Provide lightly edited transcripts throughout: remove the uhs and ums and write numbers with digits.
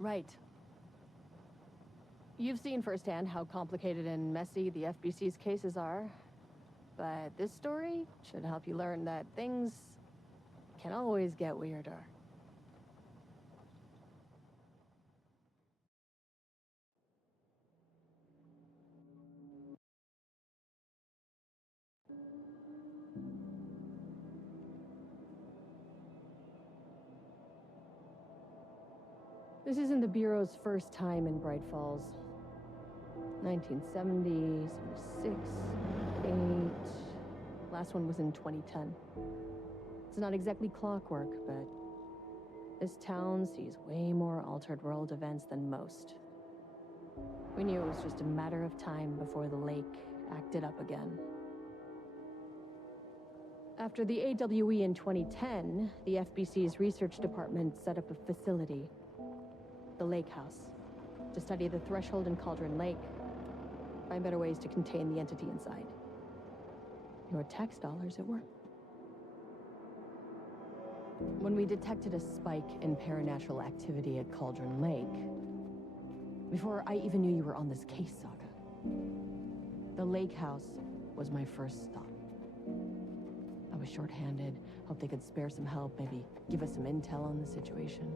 Right. You've seen firsthand how complicated and messy the FBC's cases are. But this story should help you learn that things can always get weirder. This isn't the Bureau's first time in Bright Falls. 1970, 76, 8. Last one was in 2010. It's not exactly clockwork, but this town sees way more altered world events than most. We knew it was just a matter of time before the lake acted up again. After the AWE in 2010, the FBC's research department set up a facility, the Lake House, to study the Threshold and Cauldron Lake, find better ways to contain the entity inside. Your tax dollars at work. When we detected a spike in paranatural activity at Cauldron Lake, before I even knew you were on this case, Saga, the Lake House was my first stop. I was short-handed, hoped they could spare some help, maybe give us some intel on the situation.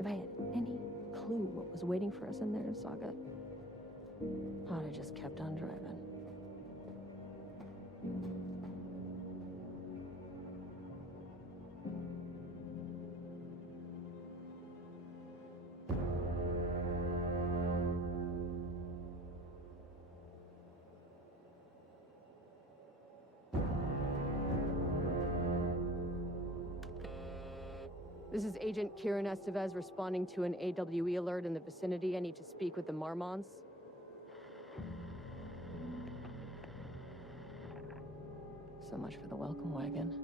If I had any clue what was waiting for us in there, Saga, I'd have just kept on driving. This is Agent Kieran Estevez responding to an AWE alert in the vicinity. I need to speak with the Marmonts. So much for the welcome wagon.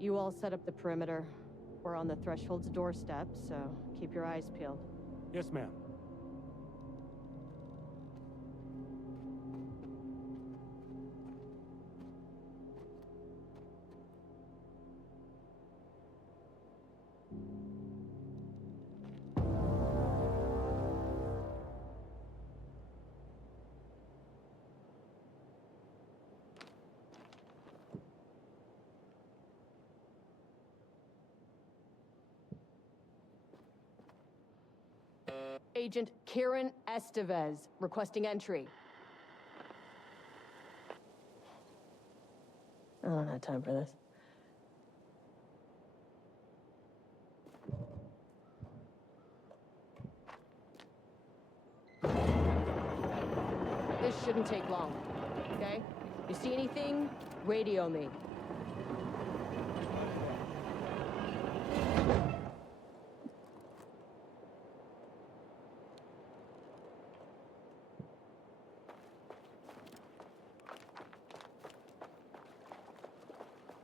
You all set up the perimeter. We're on the Threshold's doorstep, so keep your eyes peeled. Yes, ma'am. Agent Kieran Estevez, requesting entry. I don't have time for this. This shouldn't take long, okay? You see anything, radio me.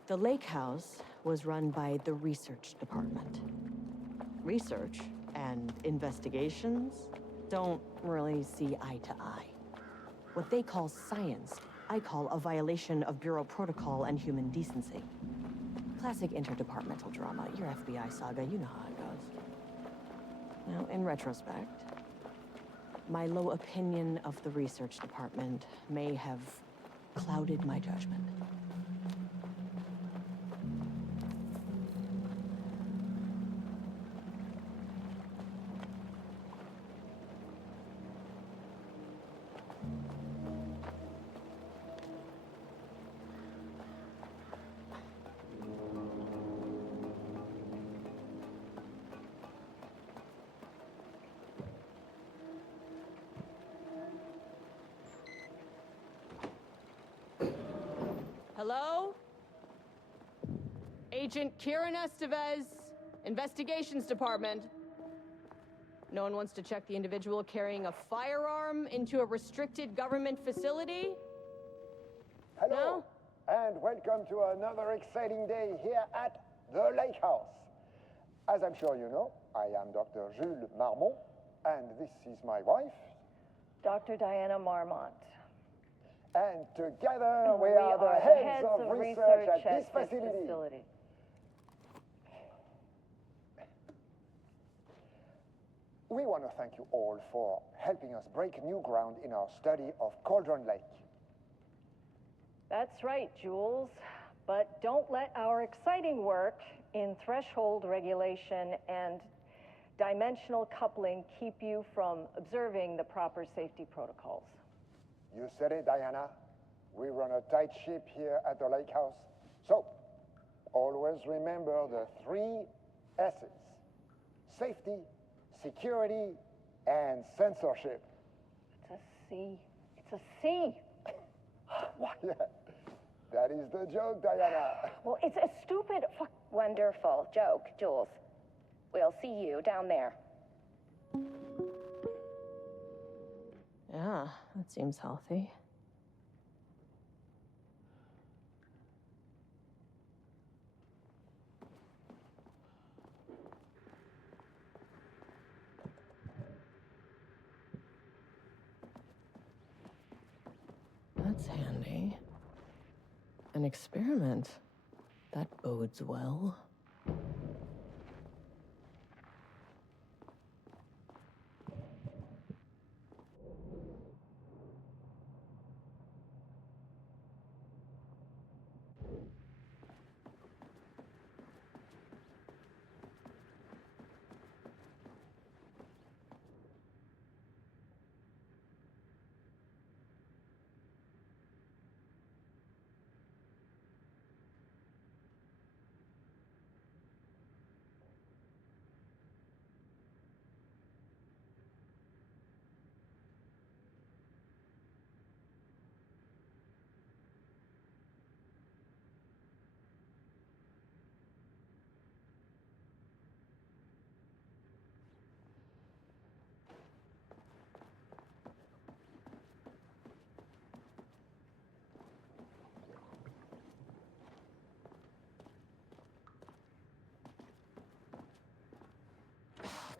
The Lake House was run by the research department. Research and investigations don't really see eye to eye. What they call science, I call a violation of Bureau protocol and human decency. Classic interdepartmental drama. Your FBI saga, you know how it goes. Now, in retrospect, my low opinion of the research department may have clouded my judgment. Hello? Agent Kieran Estevez, Investigations Department. No one wants to check the individual carrying a firearm into a restricted government facility? Hello, and welcome to another exciting day here at the Lake House. As I'm sure you know, I am Dr. Jules Marmont, and this is my wife, Dr. Diana Marmont. And together we are the heads of research at this facility. We want to thank you all for helping us break new ground in our study of Cauldron Lake. That's right, Jules. But don't let our exciting work in threshold regulation and dimensional coupling keep you from observing the proper safety protocols. You said it, Diana. We run a tight ship here at the lake house. So, always remember the 3 S's. Safety, security, and censorship. It's a C. It's a C. What? Yeah, that is the joke, Diana. Well, it's a stupid Wonderful joke, Jules. We'll see you down there. Yeah, that seems healthy. That's handy. An experiment. That bodes well.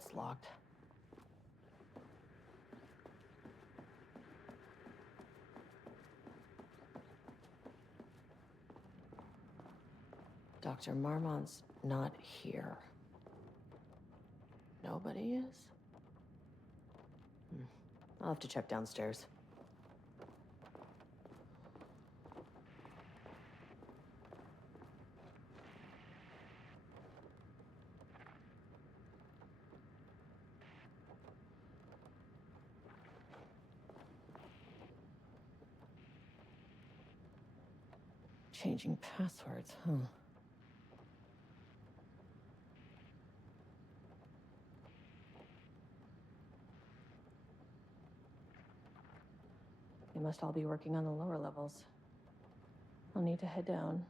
It's locked. Dr. Marmont's not here. Nobody is? I'll have to check downstairs. Changing passwords, huh? They must all be working on the lower levels. I'll need to head down.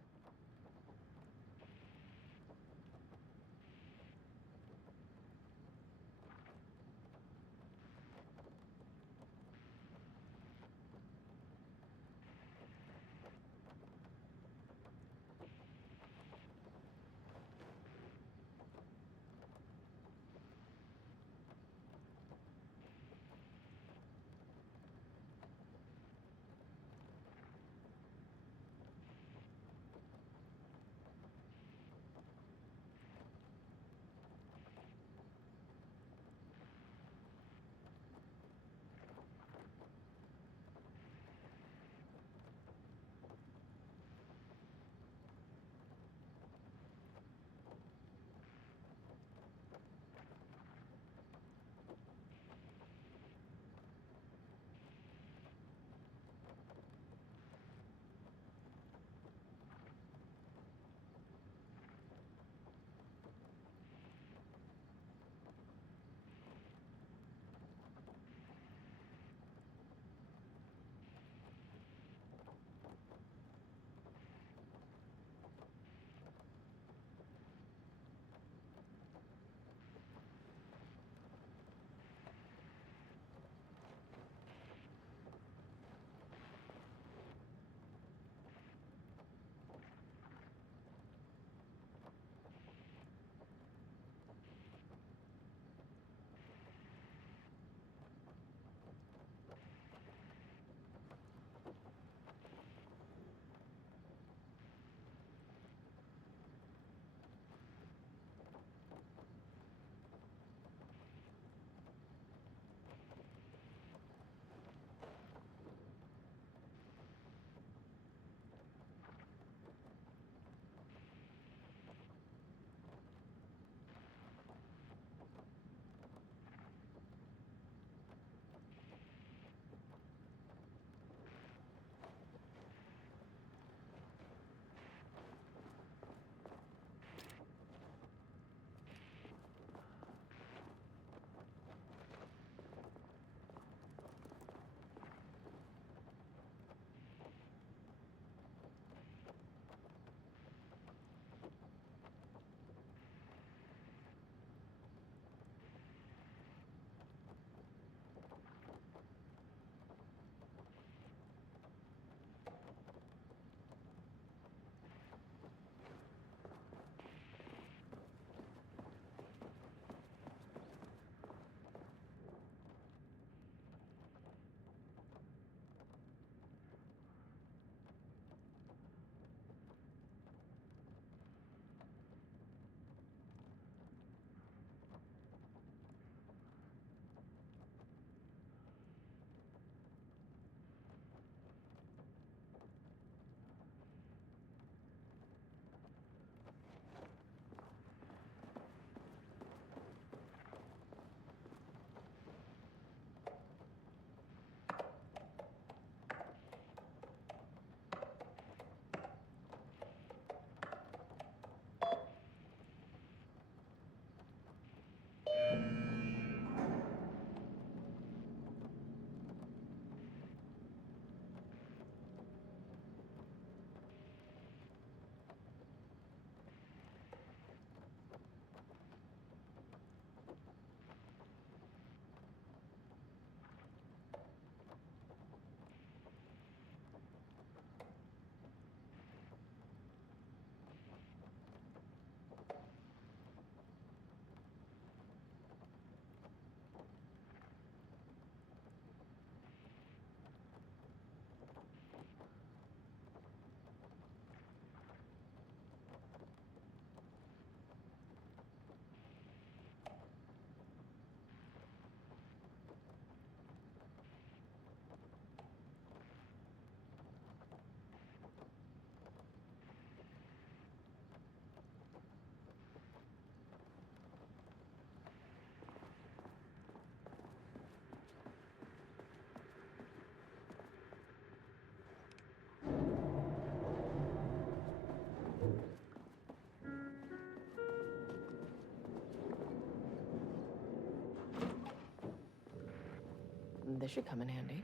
This should come in handy.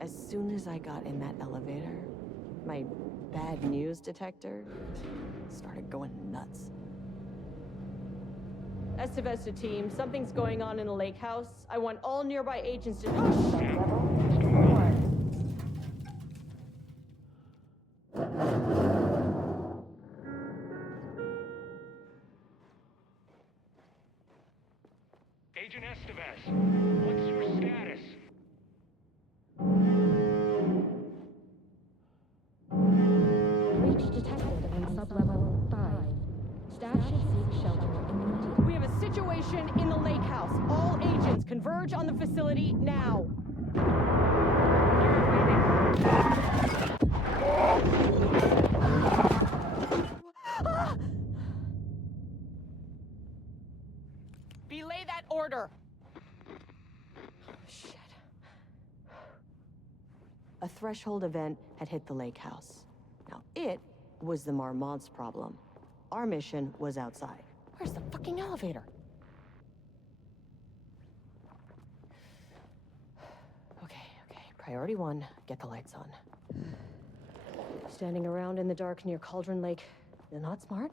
As soon as I got in that elevator, my bad news detector started going nuts. Estevesta team, something's going on in the lake house. I want all nearby agents to... Agent Estevez, what's your status? Breach detected in sublevel 5. Staff should seek shelter immediately. We have a situation in the lake house. All agents converge on the facility now. Belay that order. Shit. A threshold event had hit the lake house. Now, it was the Marmont's problem. Our mission was outside. Where's the fucking elevator? Okay. Priority 1, get the lights on. Standing around in the dark near Cauldron Lake, you're not smart?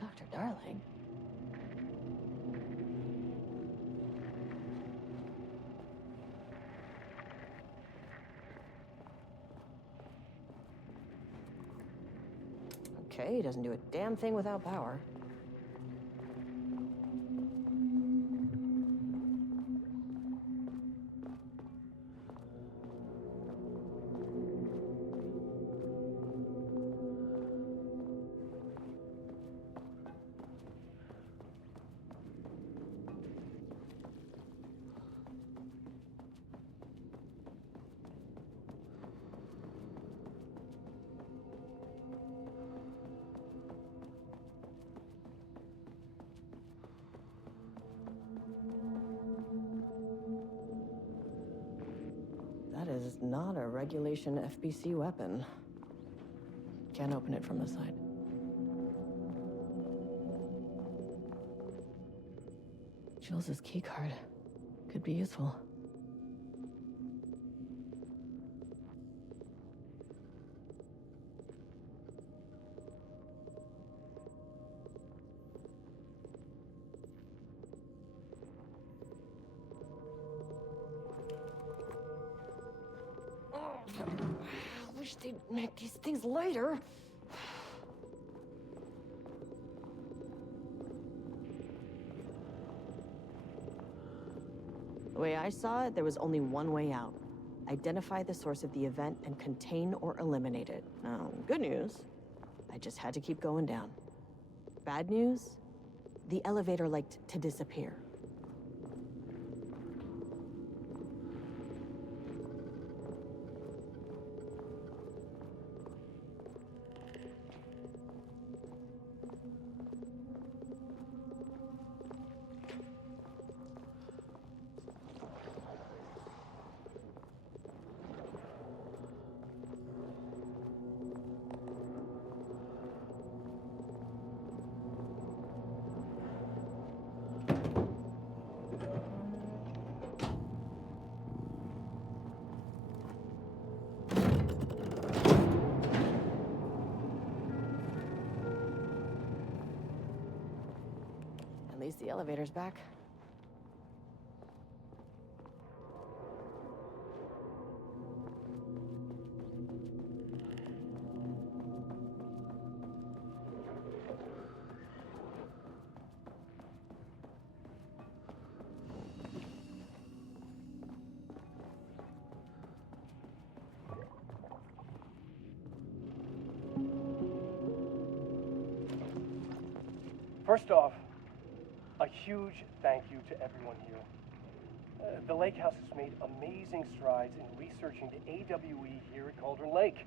Dr. Darling. Okay, he doesn't do a damn thing without power. That is not a regulation FBC weapon. Can't open it from the side. Jules' keycard could be useful. I wish they'd make these things lighter. The way I saw it, there was only one way out. Identify the source of the event and contain or eliminate it. Now, good news, I just had to keep going down. Bad news, the elevator liked to disappear. least the elevator's back. First off, a huge thank you to everyone here. The Lake House has made amazing strides in researching the AWE here at Cauldron Lake.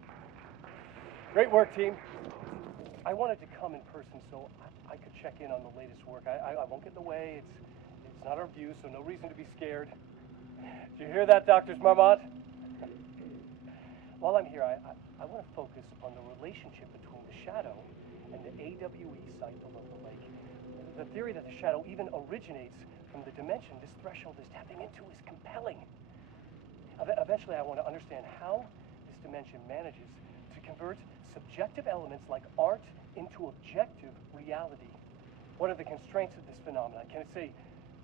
Great work, team. I wanted to come in person so I could check in on the latest work. I won't get in the way. It's not our view, so no reason to be scared. Did you hear that, Dr. Marmot? While I'm here, I want to focus on the relationship between the shadow and the AWE site below the lake. The theory that the shadow even originates from the dimension this threshold is tapping into is compelling. Eventually, I want to understand how this dimension manages to convert subjective elements like art into objective reality. What are the constraints of this phenomenon? Can it, say,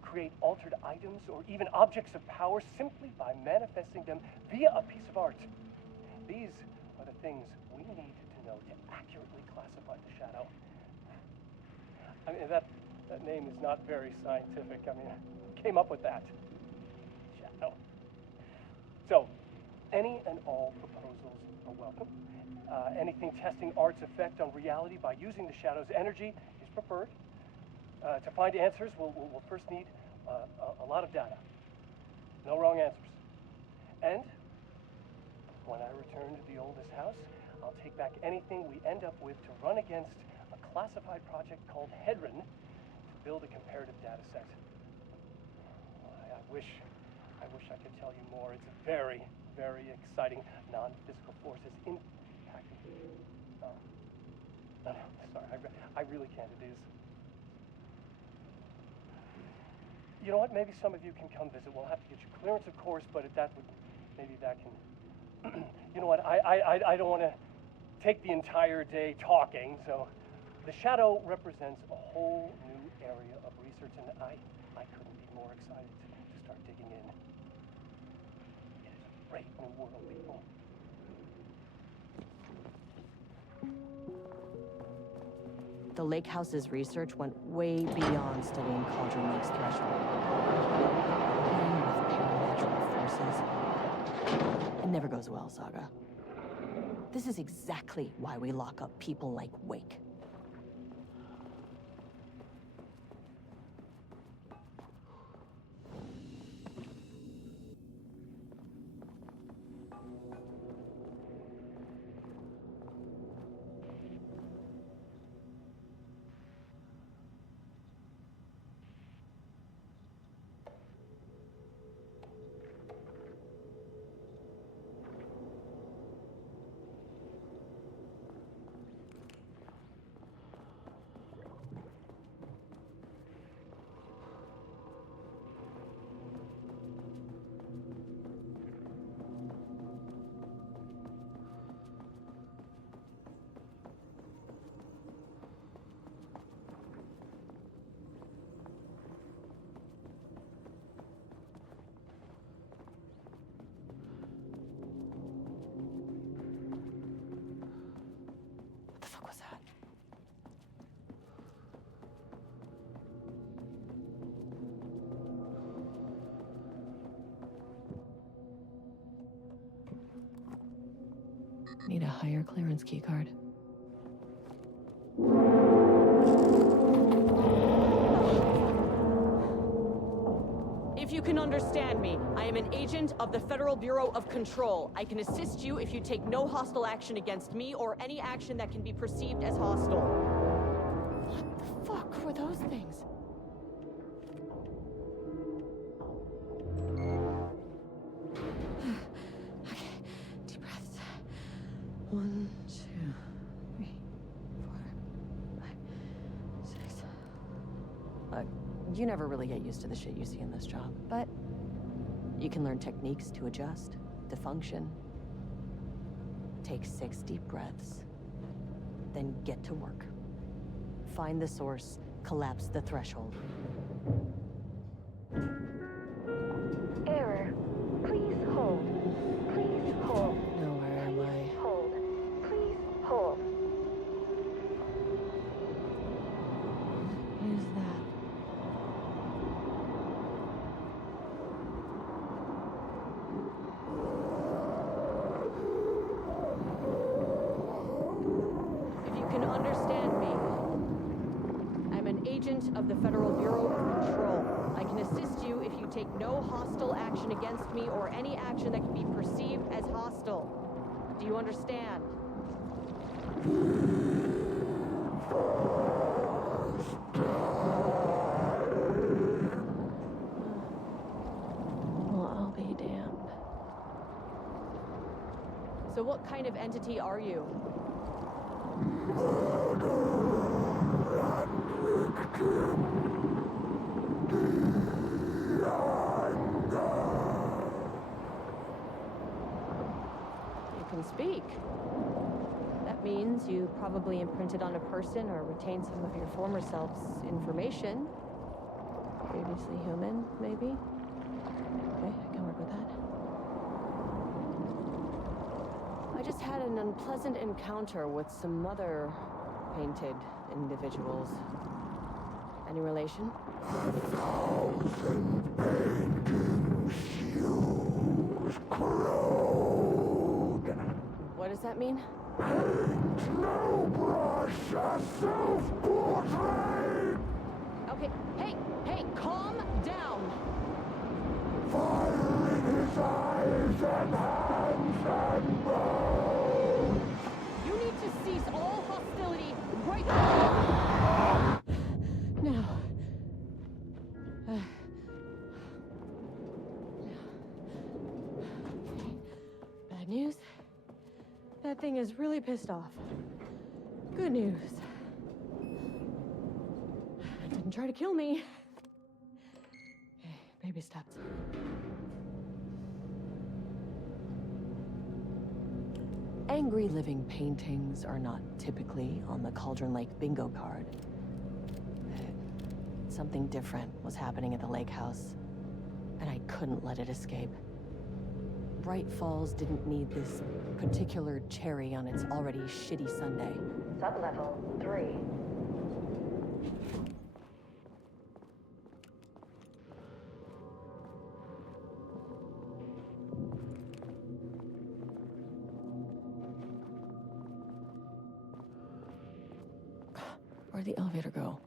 create altered items or even objects of power simply by manifesting them via a piece of art? These are the things we need to know to accurately classify the shadow. I mean, that name is not very scientific. I mean, who came up with that? Shadow. So, any and all proposals are welcome. Anything testing art's effect on reality by using the shadow's energy is preferred. To find answers, we'll first need a lot of data. No wrong answers. And when I return to the oldest house, I'll take back anything we end up with to run against a classified project called Hedron to build a comparative data set. I wish I could tell you more. It's very, very exciting. Non-physical forces impacting. No, sorry, I really can't. It is. You know what? Maybe some of you can come visit. We'll have to get your clearance, of course, but maybe that can. You know what? I don't want to take the entire day talking, so the shadow represents a whole new area of research, and I couldn't be more excited to start digging in. It is a great new world, people. The Lake House's research went way beyond studying Cauldron Lake's threshold. Playing with parametric forces. It never goes well, Saga. This is exactly why we lock up people like Wake. Need a higher clearance keycard. If you can understand me, I am an agent of the Federal Bureau of Control. I can assist you if you take no hostile action against me or any action that can be perceived as hostile. What the fuck were those things? Okay, deep breaths. 1, 2, 3, 4, 5, 6. Look, you never really get used to the shit you see in this job, but you can learn techniques to adjust, to function. Take 6 deep breaths, then get to work. Find the source, collapse the threshold. Error. Please hold. Please hold. No, where am I? Hold. Please hold. Who's that? If you can understand me, I'm an agent of the Federal Bureau of Control. I can assist you if you take no hostile action against me or any action that can be perceived as hostile. Do you understand? Well, I'll be damned. So what kind of entity are you? You can speak. That means you probably imprinted on a person or retained some of your former self's information. Previously human, maybe? Okay, I can work with that. I just had an unpleasant encounter with some other painted individuals. Any relation? What does that mean? Okay, hey, calm down! You need to cease all hostility right now! Now. Bad news? That thing is really pissed off. Good news. It didn't try to kill me. Okay, baby steps. Angry living paintings are not typically on the Cauldron Lake bingo card. Something different was happening at the lake house, and I couldn't let it escape. Bright Falls didn't need this particular cherry on its already shitty Sunday. Sublevel 3. Where'd the elevator go?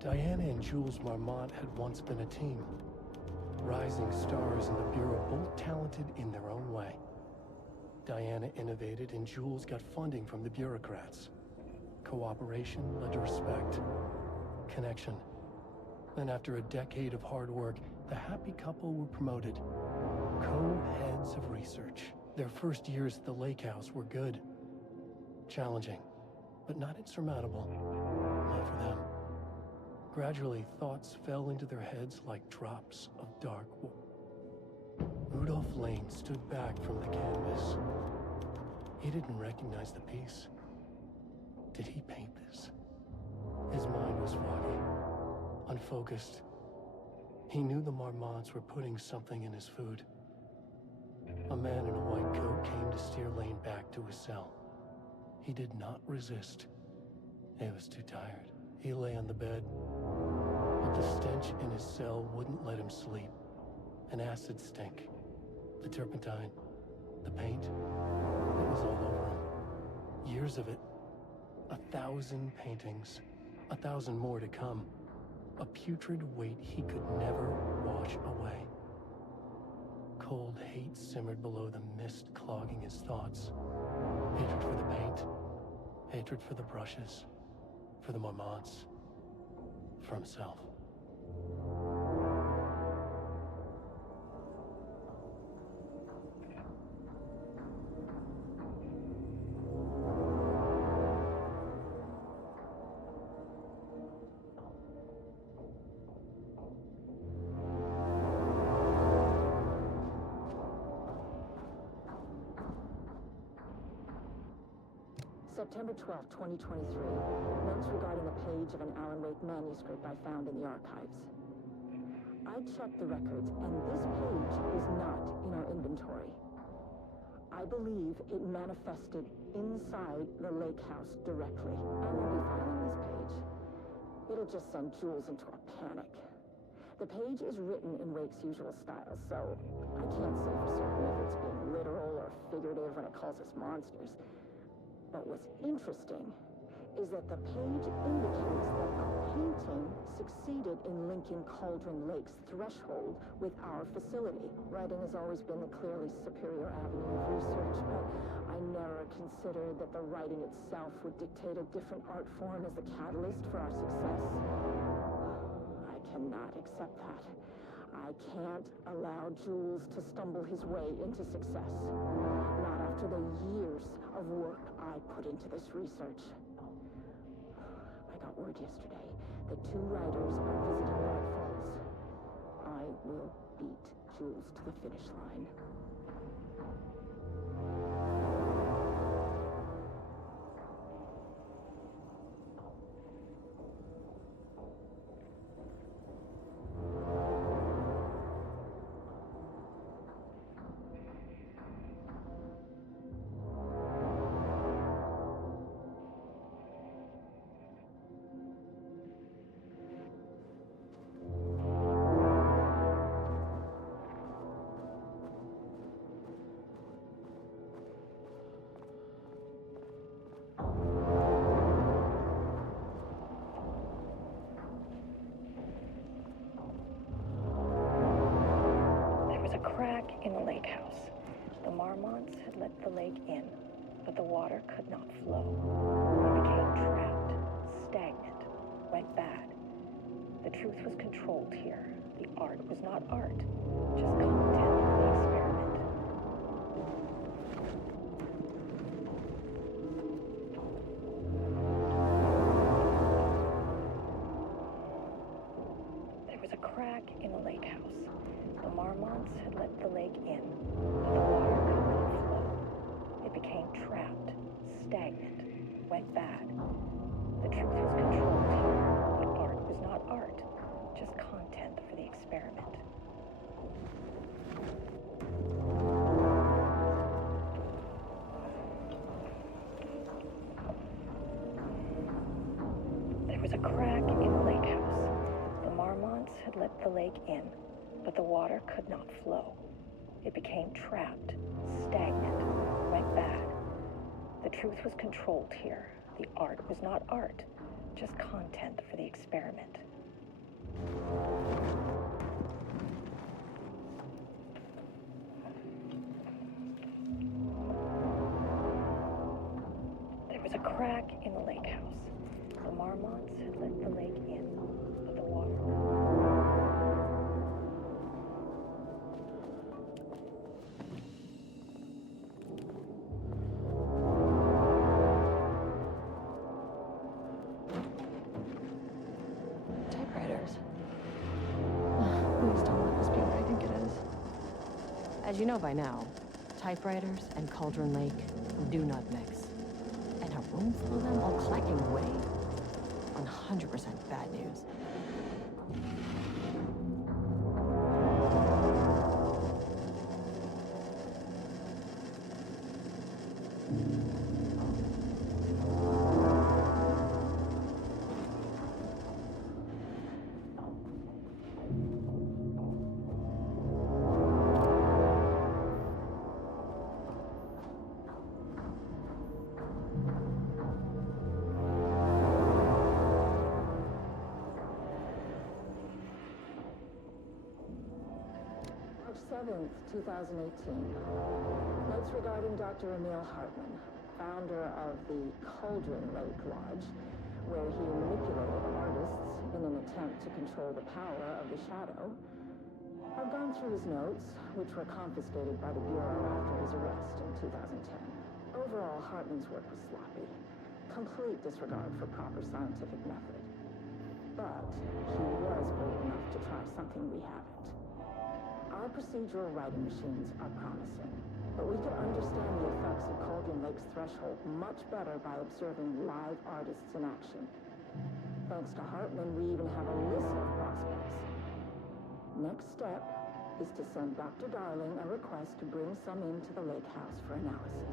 Diana and Jules Marmont had once been a team. Rising stars in the Bureau, both talented in their own way. Diana innovated and Jules got funding from the bureaucrats. Cooperation led to respect. Connection. Then after a decade of hard work, the happy couple were promoted. Co-heads of research. Their first years at the lake house were good. Challenging. but not insurmountable. Not for them. Gradually, thoughts fell into their heads like drops of dark water. Rudolph Lane stood back from the canvas. He didn't recognize the piece. Did he paint this? His mind was foggy, unfocused. He knew the Marmots were putting something in his food. A man in a white coat came to steer Lane back to his cell. He did not resist. He was too tired. He lay on the bed, but the stench in his cell wouldn't let him sleep. An acid stink, the turpentine, the paint, it was all over him. Years of it, 1,000 paintings, 1,000 more to come. A putrid weight he could never wash away. Cold hate simmered below the mist clogging his thoughts. Hatred for the paint, hatred for the brushes, for the Marmots, for himself. September 12, 2023. Notes regarding a page of an Alan Wake manuscript I found in the archives. I checked the records, and this page is not in our inventory. I believe it manifested inside the lake house directly. I won't be filing this page. It'll just send Jules into a panic. The page is written in Wake's usual style, so I can't say for certain if it's being literal or figurative when it calls us monsters. But what's interesting is that the page indicates that a painting succeeded in linking Cauldron Lake's threshold with our facility. Writing has always been the clearly superior avenue of research, but I never considered that the writing itself would dictate a different art form as the catalyst for our success. I cannot accept that. I can't allow Jules to stumble his way into success. Not after the years of work I put into this research. I got word yesterday that 2 writers are visiting Bright Falls. I will beat Jules to the finish line. Crack in the lake house. The Marmots had let the lake in, but the water could not flow. It became trapped, stagnant, went bad. The truth was controlled here. The art was not art, just content for the experiment. There was a crack in the lake house. The Marmots had let the lake in, but the water could not flow. It became trapped, stagnant, went bad. The truth was controlled here. The art was not art, just content for the experiment. There was a crack in the lake house. The Marmots had let the lake in, but the water could not flow. It became trapped, stagnant, went bad. The truth was controlled here. The art was not art, just content for the experiment. There was a crack in the lake house. The Marmots had let the lake in, but the water... As you know by now, typewriters and Cauldron Lake do not mix. And a room full of them all clacking away? 100% bad news. March 7th, 2018. Notes regarding Dr. Emil Hartman, founder of the Cauldron Lake Lodge, where he manipulated artists in an attempt to control the power of the shadow. I've gone through his notes, which were confiscated by the Bureau after his arrest in 2010. Overall, Hartman's work was sloppy. Complete disregard for proper scientific method. But he was bold enough to try something we haven't. Our procedural writing machines are promising, but we could understand the effects of Cauldron Lake's threshold much better by observing live artists in action. Thanks to Hartman, we even have a list of prospects. Next step is to send Dr. Darling a request to bring some into the lake house for analysis.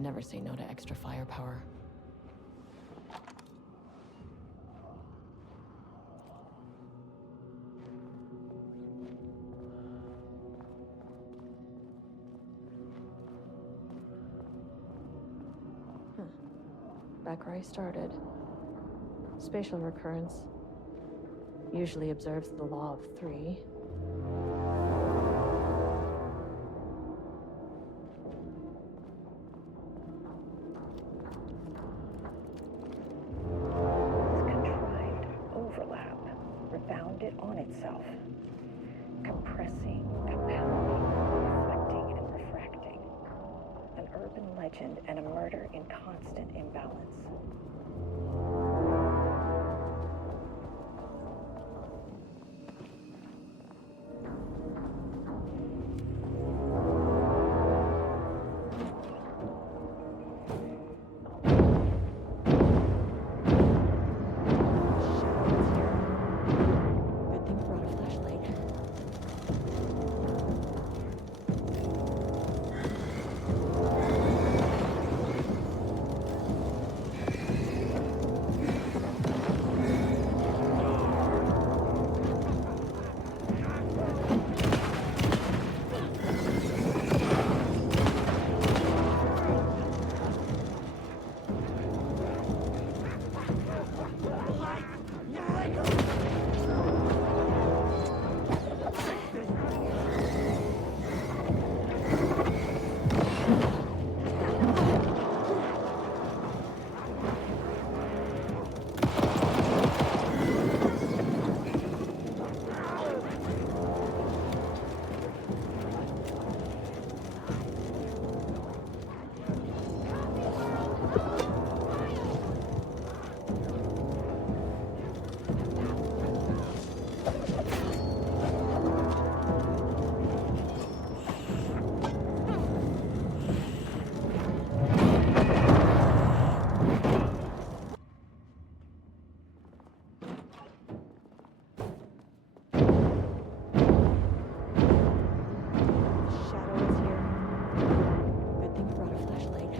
Never say no to extra firepower. Back where I started. Spatial recurrence usually observes the law of three. On itself. compressing, compounding, reflecting, and refracting. An urban legend and a murder in constant imbalance. Good thing I brought a flashlight. Shadow is here. Good thing I brought a flashlight.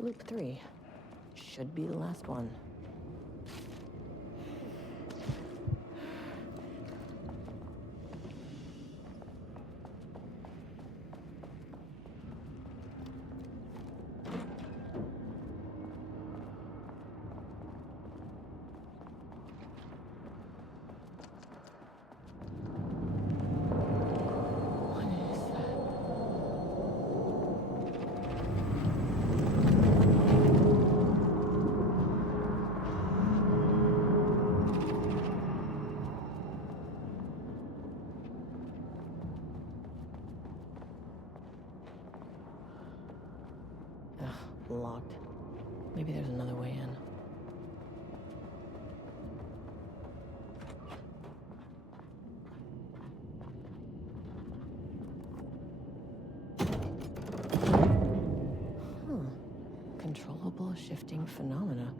Loop 3. Should be the last one. What is that? Ugh, locked. Maybe there's another way in. Controllable shifting phenomena.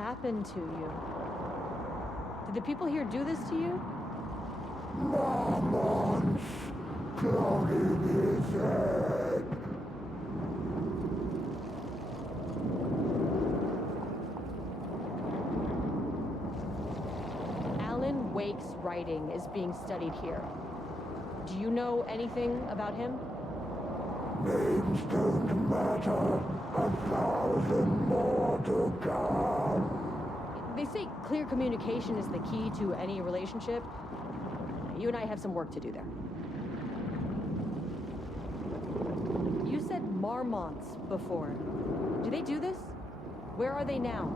happened to you? Did the people here do this to you? Marmots clogging his head. Alan Wake's writing is being studied here. Do you know anything about him? Names don't matter. 1,000 more to come. They say clear communication is the key to any relationship. You and I have some work to do there. You said marmots before. Do they do this? Where are they now?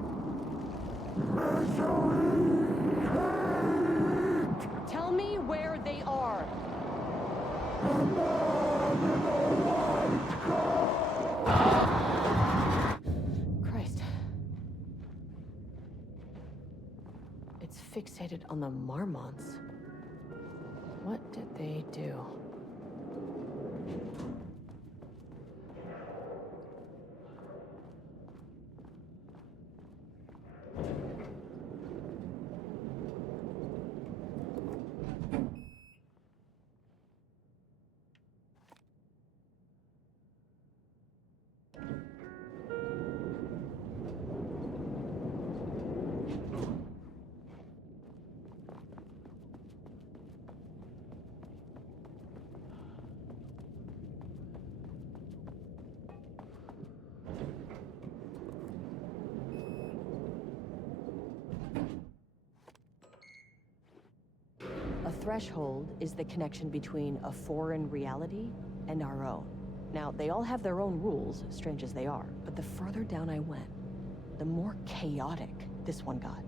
Tell me where they are. Christ. It's fixated on the marmots. What did they do? A threshold is the connection between a foreign reality and our own. Now, they all have their own rules, strange as they are, but the further down I went, the more chaotic this one got.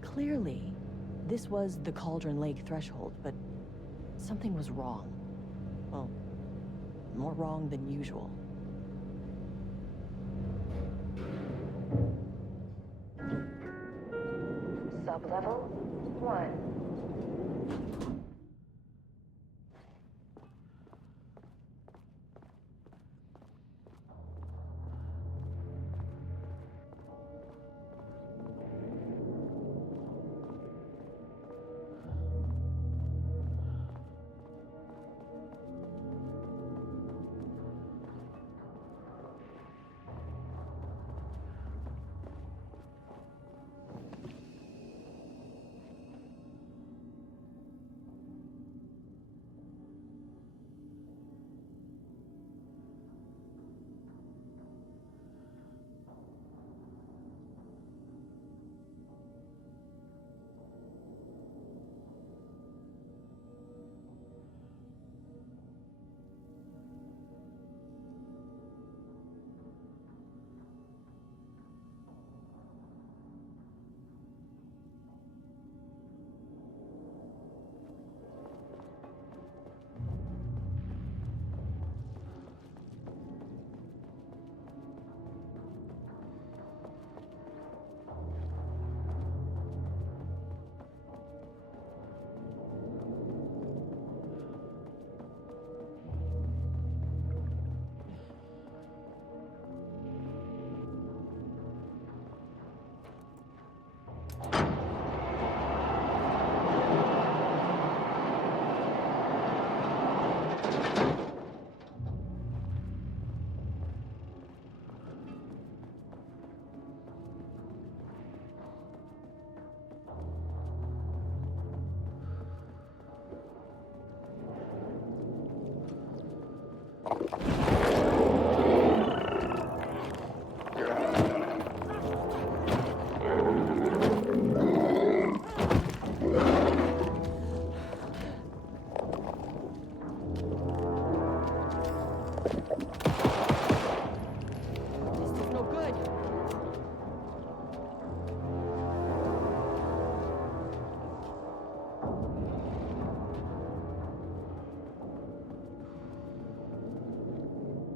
Clearly, this was the Cauldron Lake threshold, but something was wrong. Well, more wrong than usual. Sublevel 1.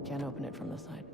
Can't open it from the side.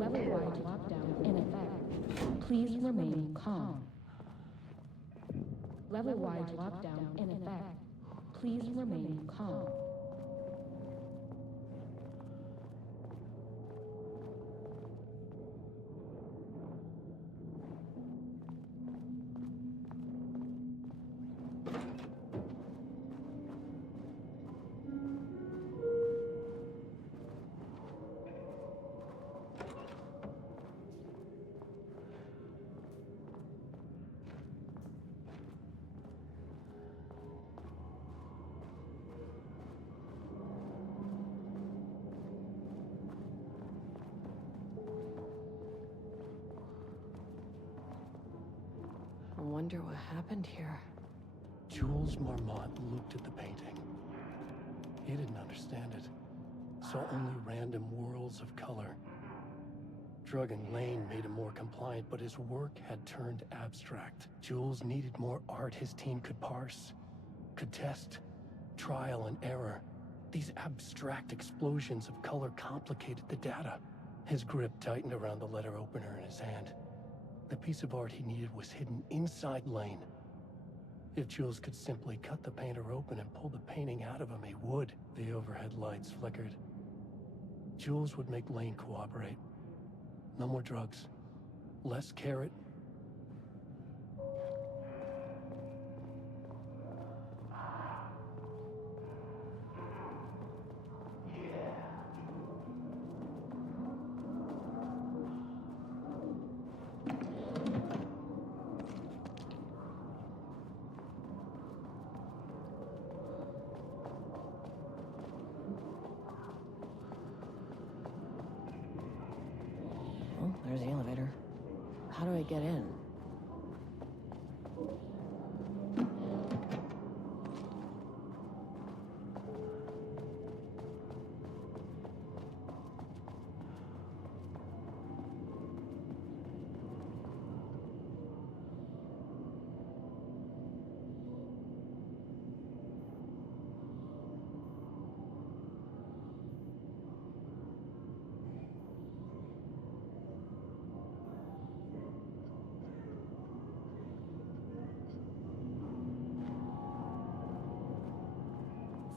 Level-wide lockdown in effect. Please remain calm. Level-wide lockdown in effect. Please remain calm. I wonder what happened here. Jules Marmont looked at the painting. He didn't understand it. Saw only random whirls of color. Drugging Lane made him more compliant, but his work had turned abstract. Jules needed more art his team could parse, could test, trial and error. These abstract explosions of color complicated the data. His grip tightened around the letter opener in his hand. The piece of art he needed was hidden inside Lane. If Jules could simply cut the painter open and pull the painting out of him, he would. The overhead lights flickered. Jules would make Lane cooperate. No more drugs. Less carrot. Well, there's the elevator. How do I get in?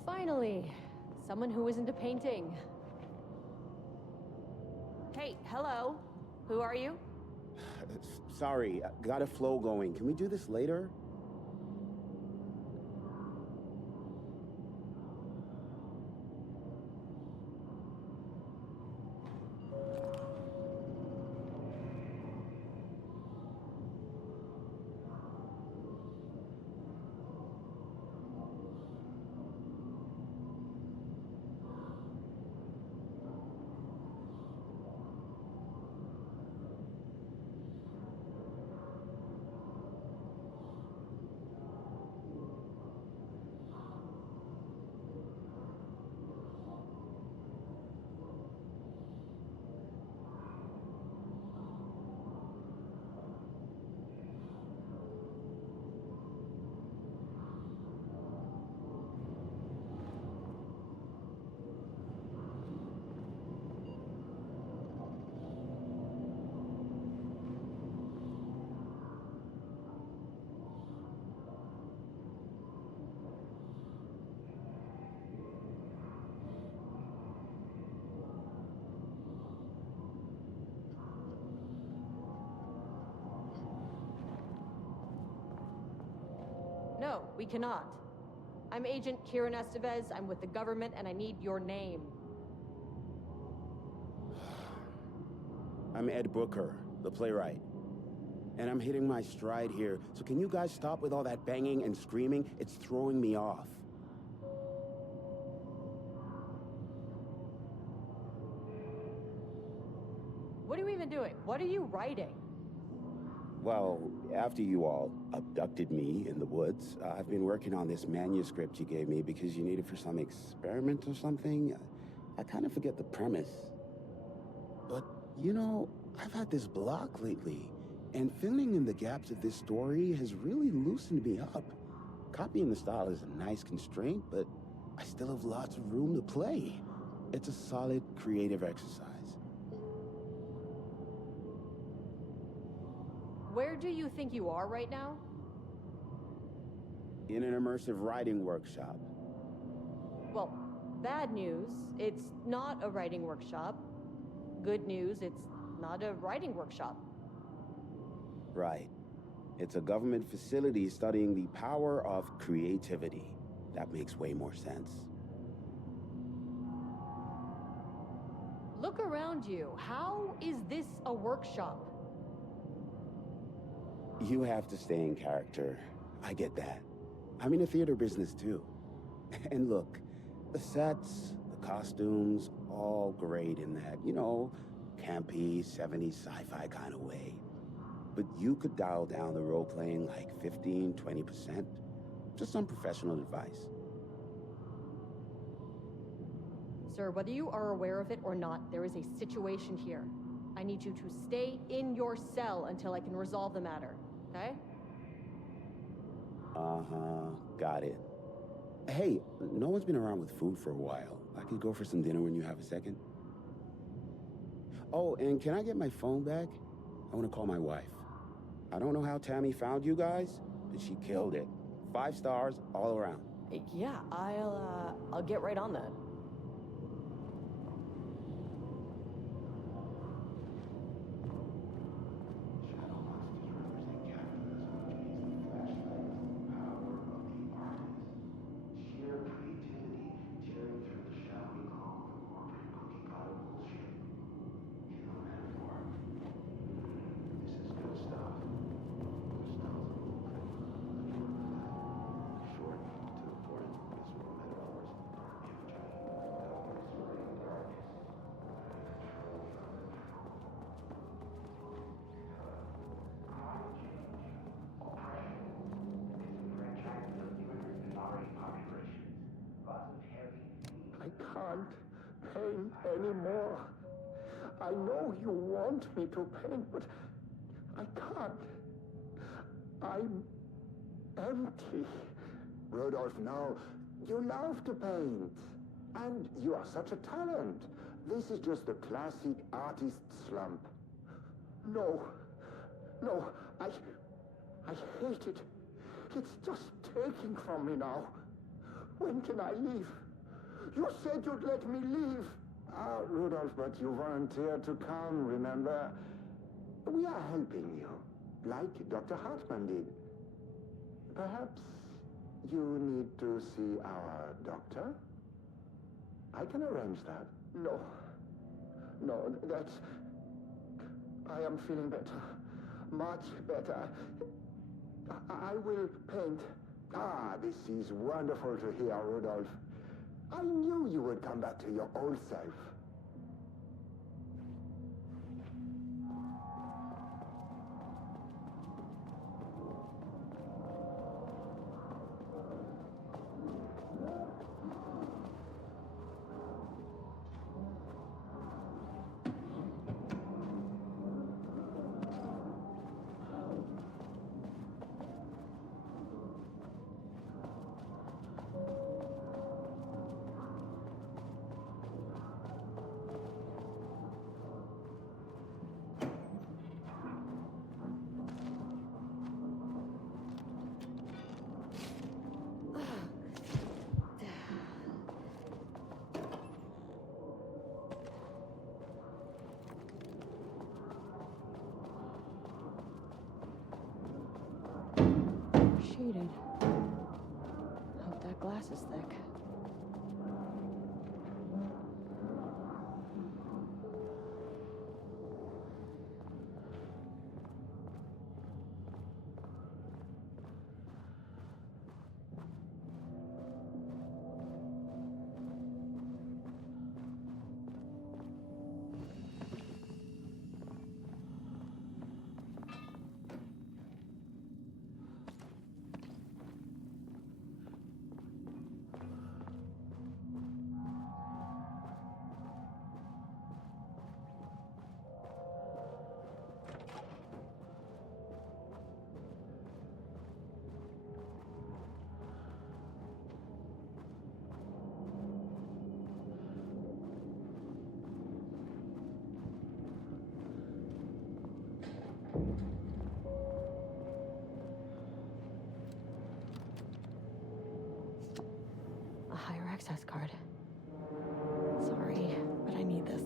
Finally, someone who isn't a painting. Hey, hello. Who are you? Sorry, got a flow going. Can we do this later? No, we cannot. I'm Agent Kieran Estevez. I'm with the government, and I need your name. I'm Ed Brooker, the playwright. And I'm hitting my stride here, so can you guys stop with all that banging and screaming? It's throwing me off. What are you even doing? What are you writing? Well, after you all abducted me in the woods, I've been working on this manuscript you gave me because you need it for some experiment or something. I kind of forget the premise. But, you know, I've had this block lately, and filling in the gaps of this story has really loosened me up. Copying the style is a nice constraint, but I still have lots of room to play. It's a solid creative exercise. Where do you think you are right now? In an immersive writing workshop. Well, bad news, it's not a writing workshop. Good news, it's not a writing workshop. Right. It's a government facility studying the power of creativity. That makes way more sense. Look around you. How is this a workshop? You have to stay in character. I get that. I'm in the theater business too. And look, the sets, the costumes, all great in that, you know, campy, 70s sci-fi kind of way. But you could dial down the role-playing like 15, 20%. Just some professional advice. Sir, whether you are aware of it or not, there is a situation here. I need you to stay in your cell until I can resolve the matter, okay? Uh-huh, got it. Hey, no one's been around with food for a while. I could go for some dinner when you have a second. Oh, and can I get my phone back? I want to call my wife. I don't know how Tammy found you guys, but she killed it. 5 stars all around. Yeah, I'll get right on that. I can't paint anymore. I know you want me to paint, but I can't. I'm empty. Rudolph, no. You love to paint. And you are such a talent. This is just the classic artist slump. No. No, I hate it. It's just taking from me now. When can I leave? You said you'd let me leave. Ah, Rudolph, but you volunteered to come, remember? We are helping you, like Dr. Hartman did. Perhaps you need to see our doctor? I can arrange that. No. No, that's... I am feeling better. Much better. I will paint. Ah, this is wonderful to hear, Rudolph. I knew you would come back to your old self. glass is thick. A higher access card. Sorry, but I need this.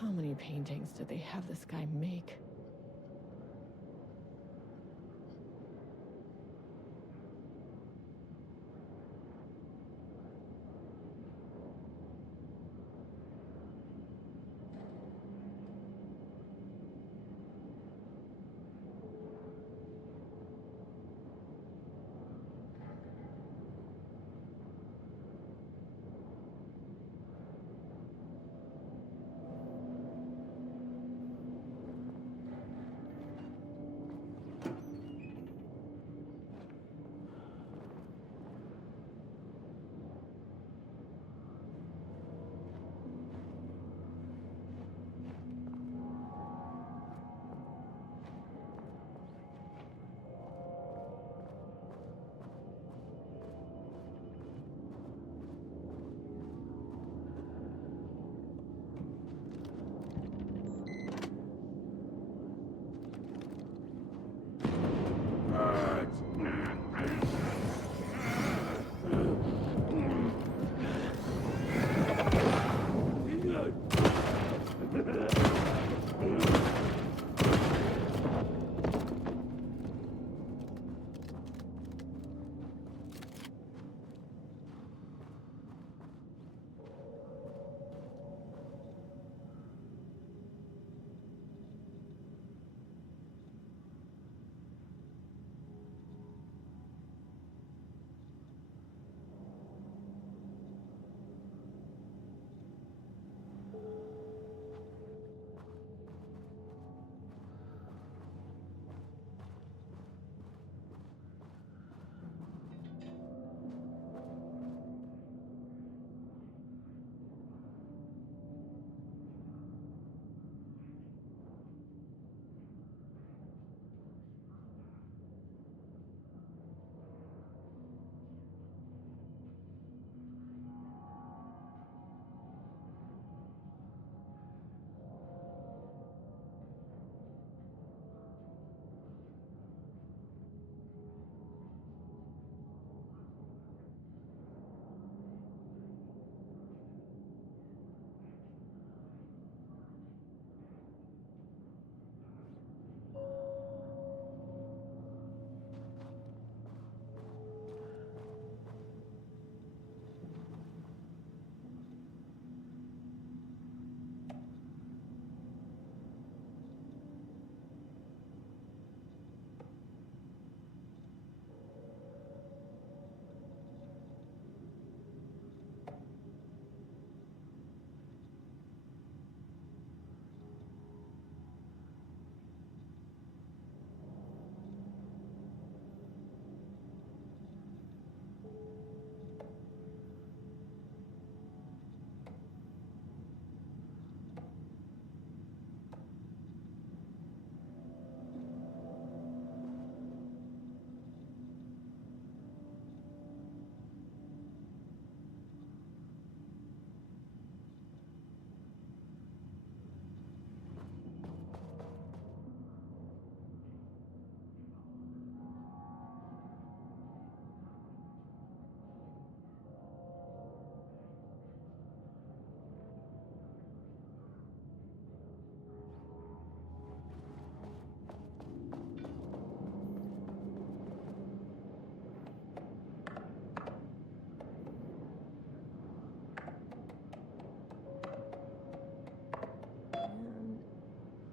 How many paintings did they have this guy make?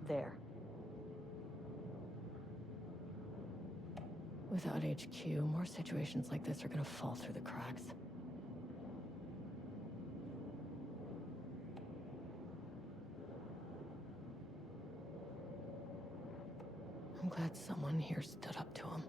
there. Without HQ, more situations like this are gonna fall through the cracks. I'm glad someone here stood up to him.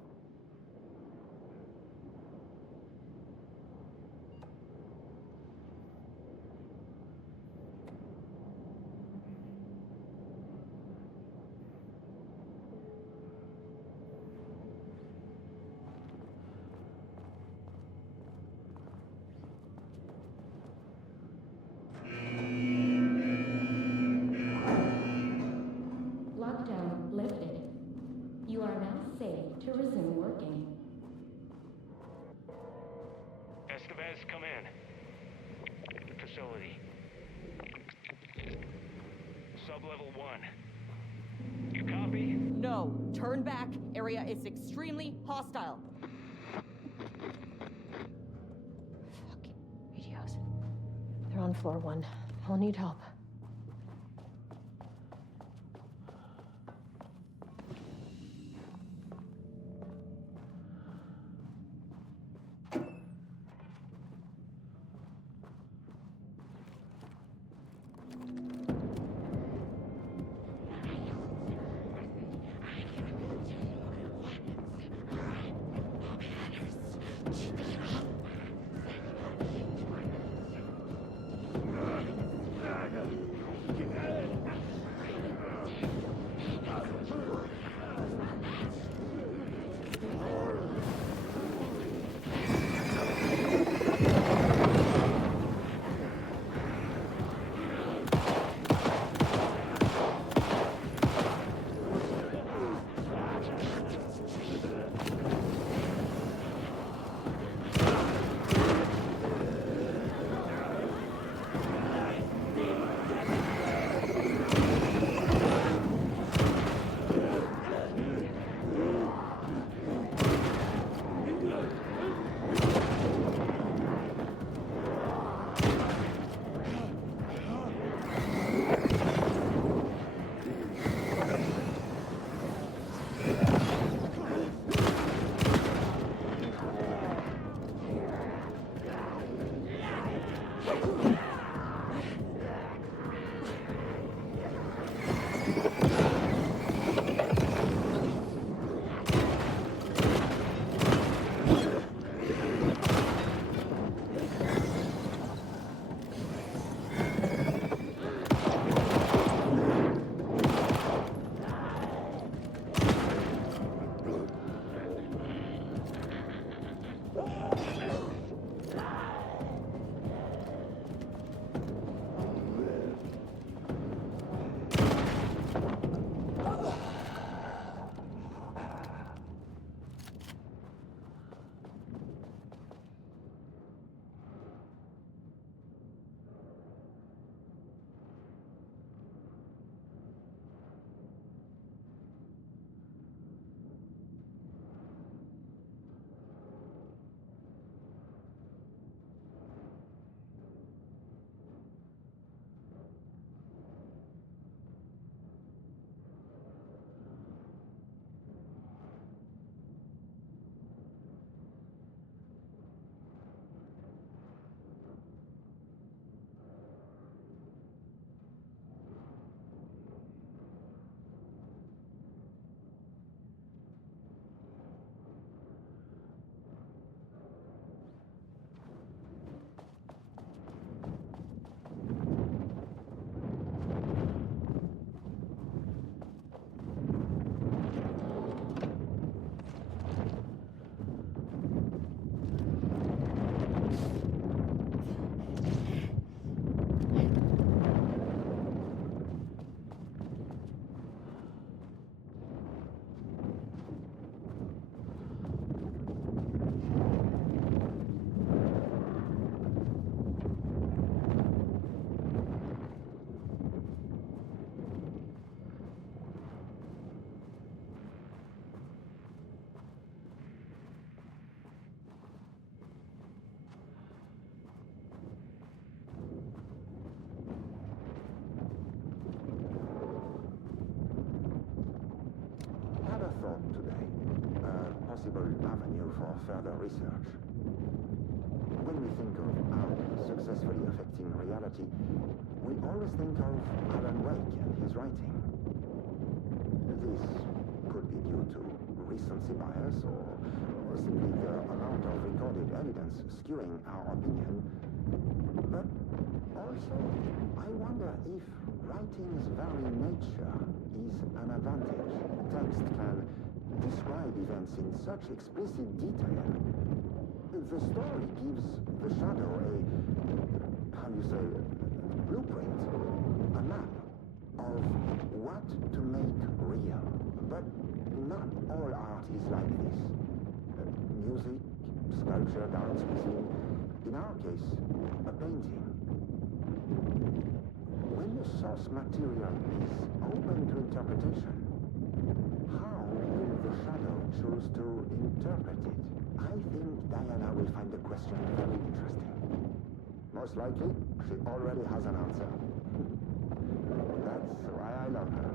Lockdown lifted. You are now safe to resume working. Estevez, come in. Facility. Sublevel 1. You copy? No, turn back. Area is extremely hostile. Fucking radios. They're on floor 1. I'll need help. further research. When we think of art successfully affecting reality, we always think of Alan Wake and his writing. This could be due to recency bias or simply the amount of recorded evidence skewing our opinion. But also, I wonder if writing's very nature is an advantage. Text can describe events in such explicit detail. The story gives the shadow blueprint, a map of what to make real. But not all art is like this. Music, sculpture, dance, cuisine, in our case, a painting. When the source material is open to interpretation, how will the shadow choose to interpret it? I think Diana will find the question very interesting. Most likely, she already has an answer. That's why I love her.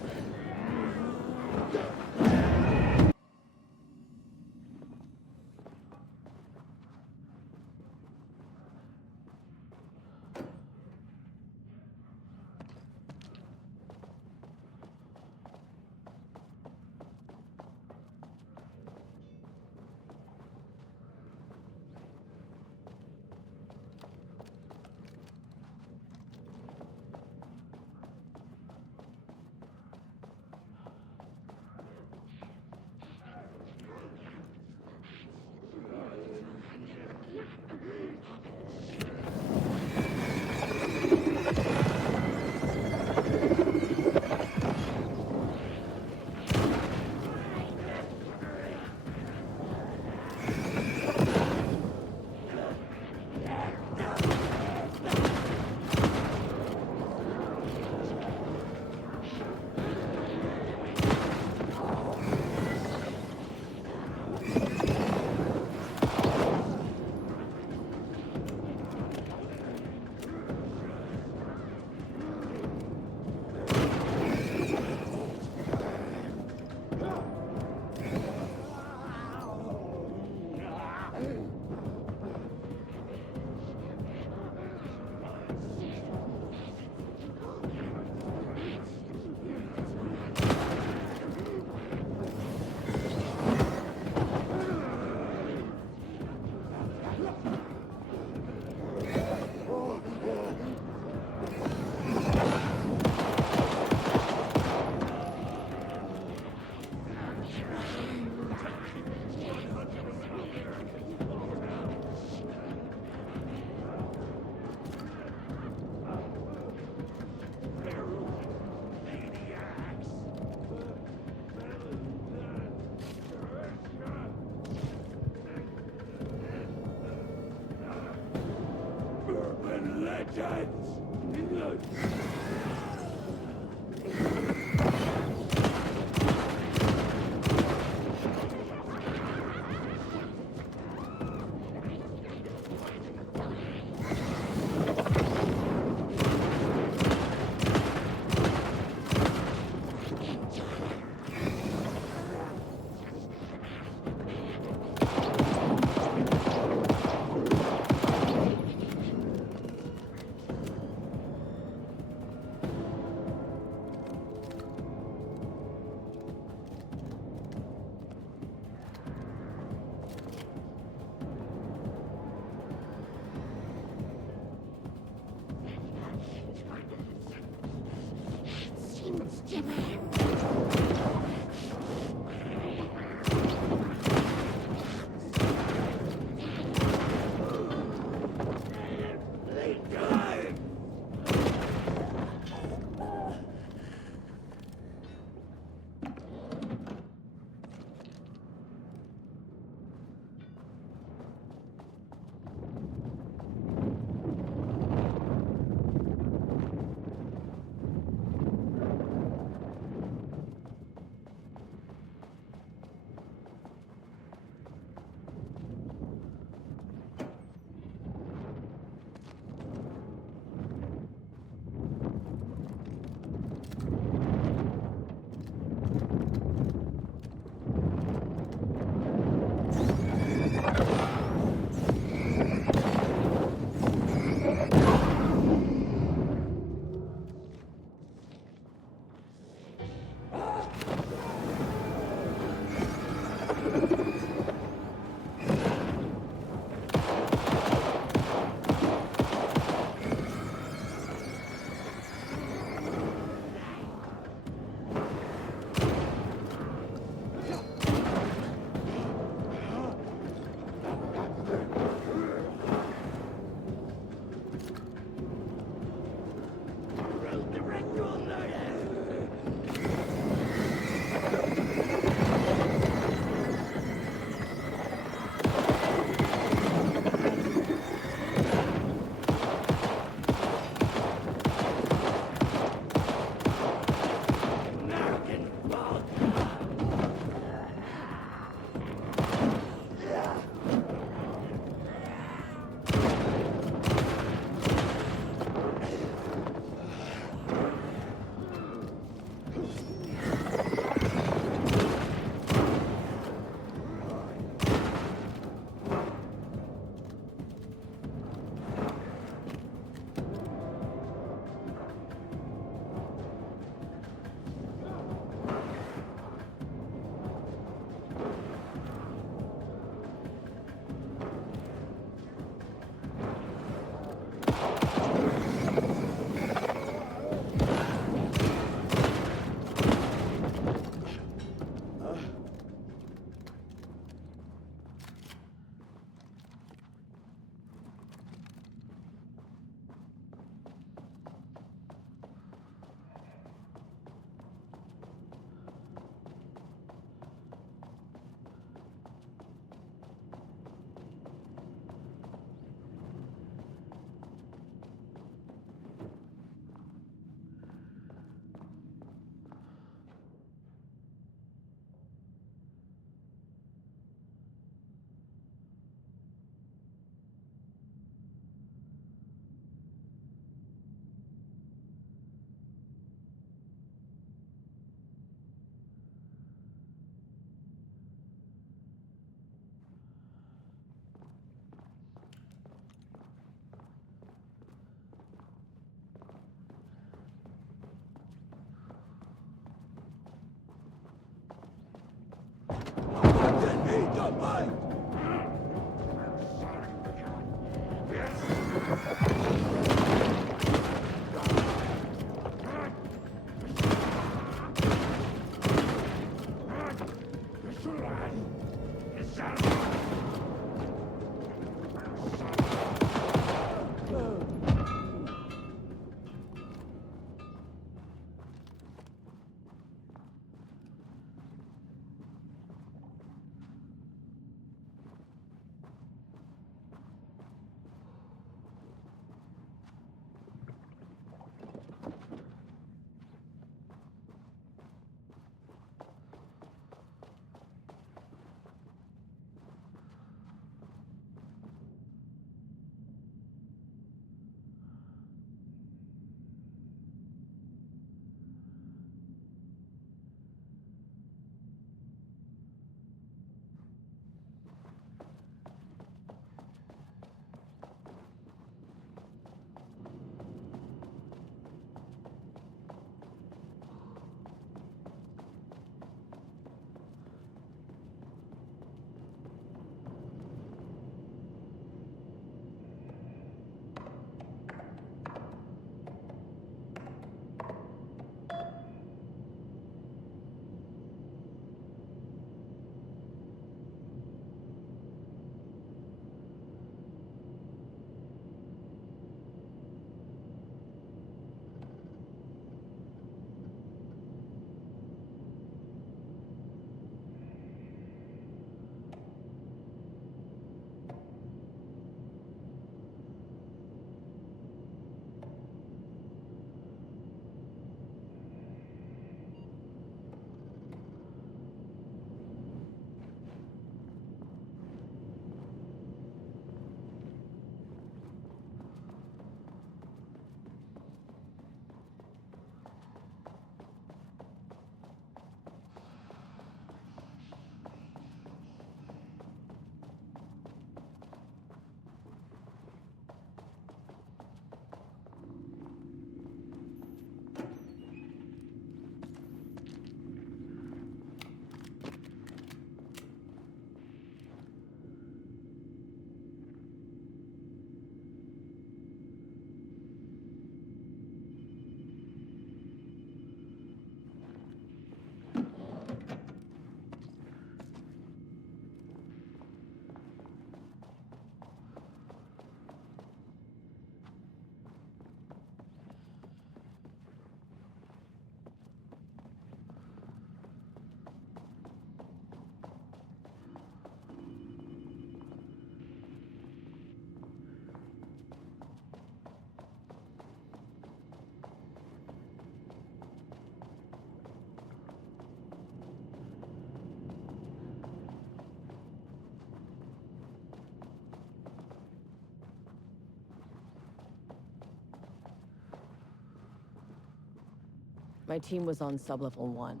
My team was on sublevel 1.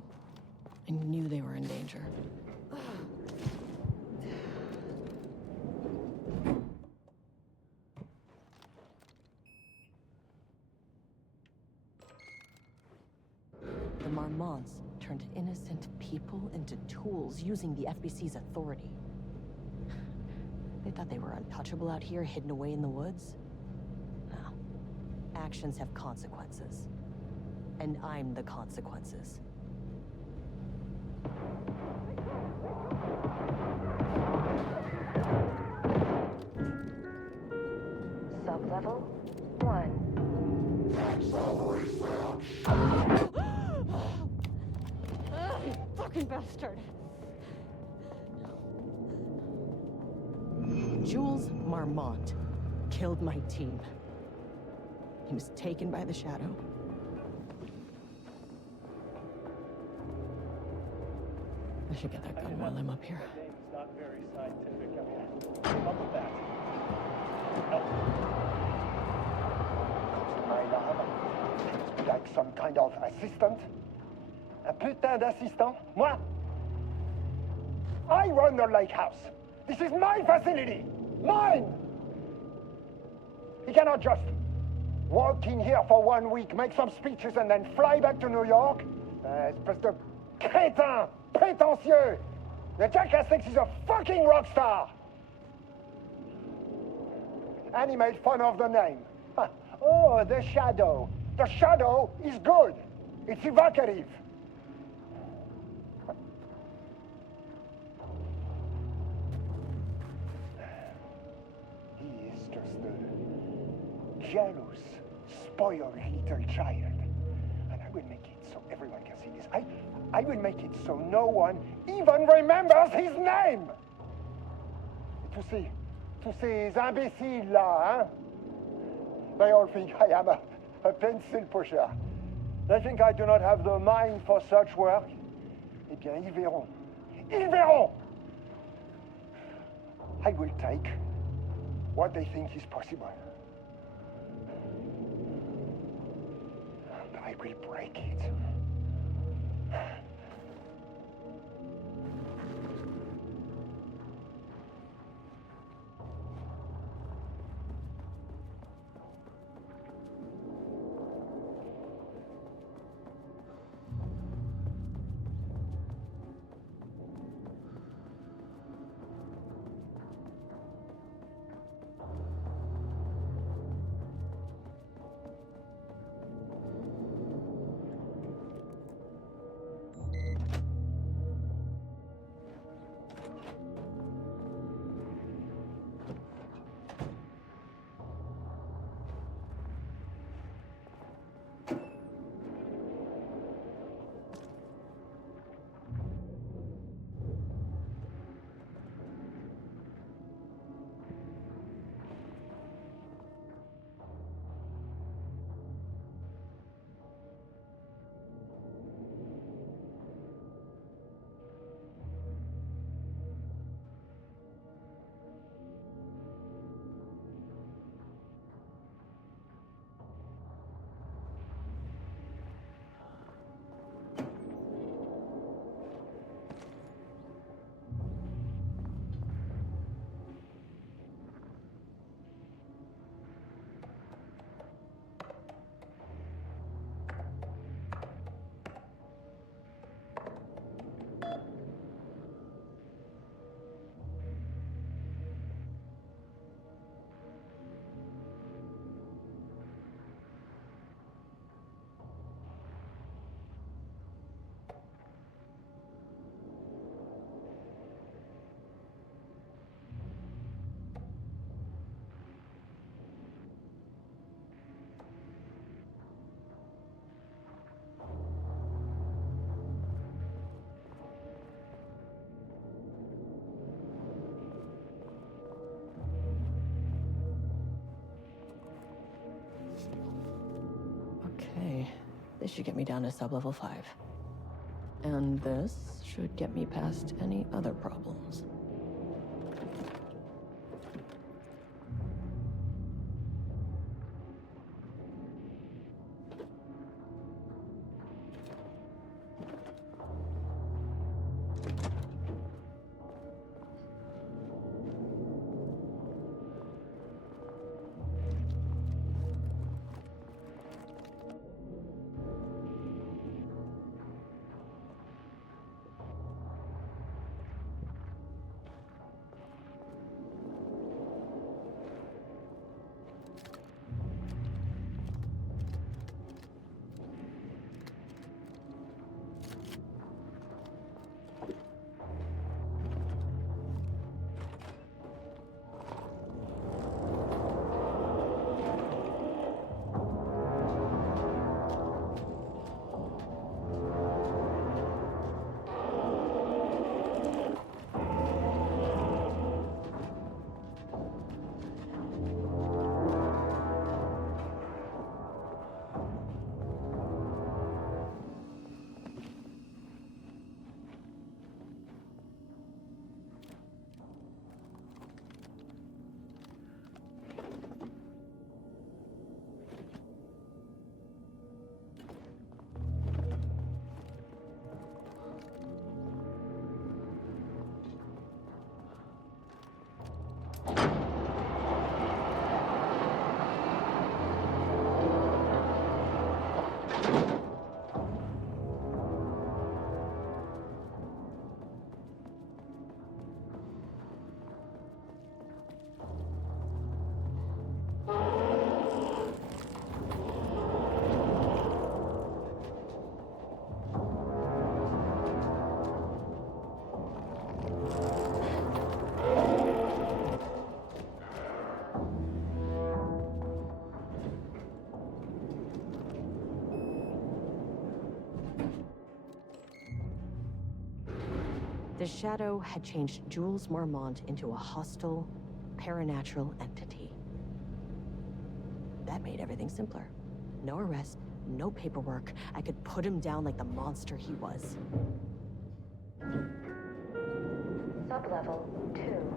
I knew they were in danger. The Marmonts turned innocent people into tools using the FBC's authority. They thought they were untouchable out here, hidden away in the woods? No. Actions have consequences. And I'm the consequences. Sublevel 1. You fucking bastard! Jules Marmont killed my team. He was taken by the Shadow. I should get that gun while I'm up here. That name is not very scientific. I mean, come up with that. Like some kind of assistant? Un putain d'assistant? Moi? I run the lake house. This is my facility. Mine! He cannot just walk in here for 1 week, make some speeches, and then fly back to New York. Espèce de crétin! Prétentieux! The jackass thinks he's a fucking rock star! And he made fun of the name. Huh. Oh, the Shadow. The Shadow is good. It's evocative. He is just a jealous, spoiled little child. And I will make it so everyone can see this. I will make it so no one even remembers his name. Tous ces imbéciles là, hein? They all think I am a pencil pusher. They think I do not have the mind for such work. Eh bien, ils verront. Ils verront! I will take what they think is possible. And I will break it. Okay, this should get me down to sublevel 5. And this should get me past any other problems. The shadow had changed Jules Marmont into a hostile, paranatural entity. That made everything simpler. No arrest, no paperwork. I could put him down like the monster he was. Sublevel 2.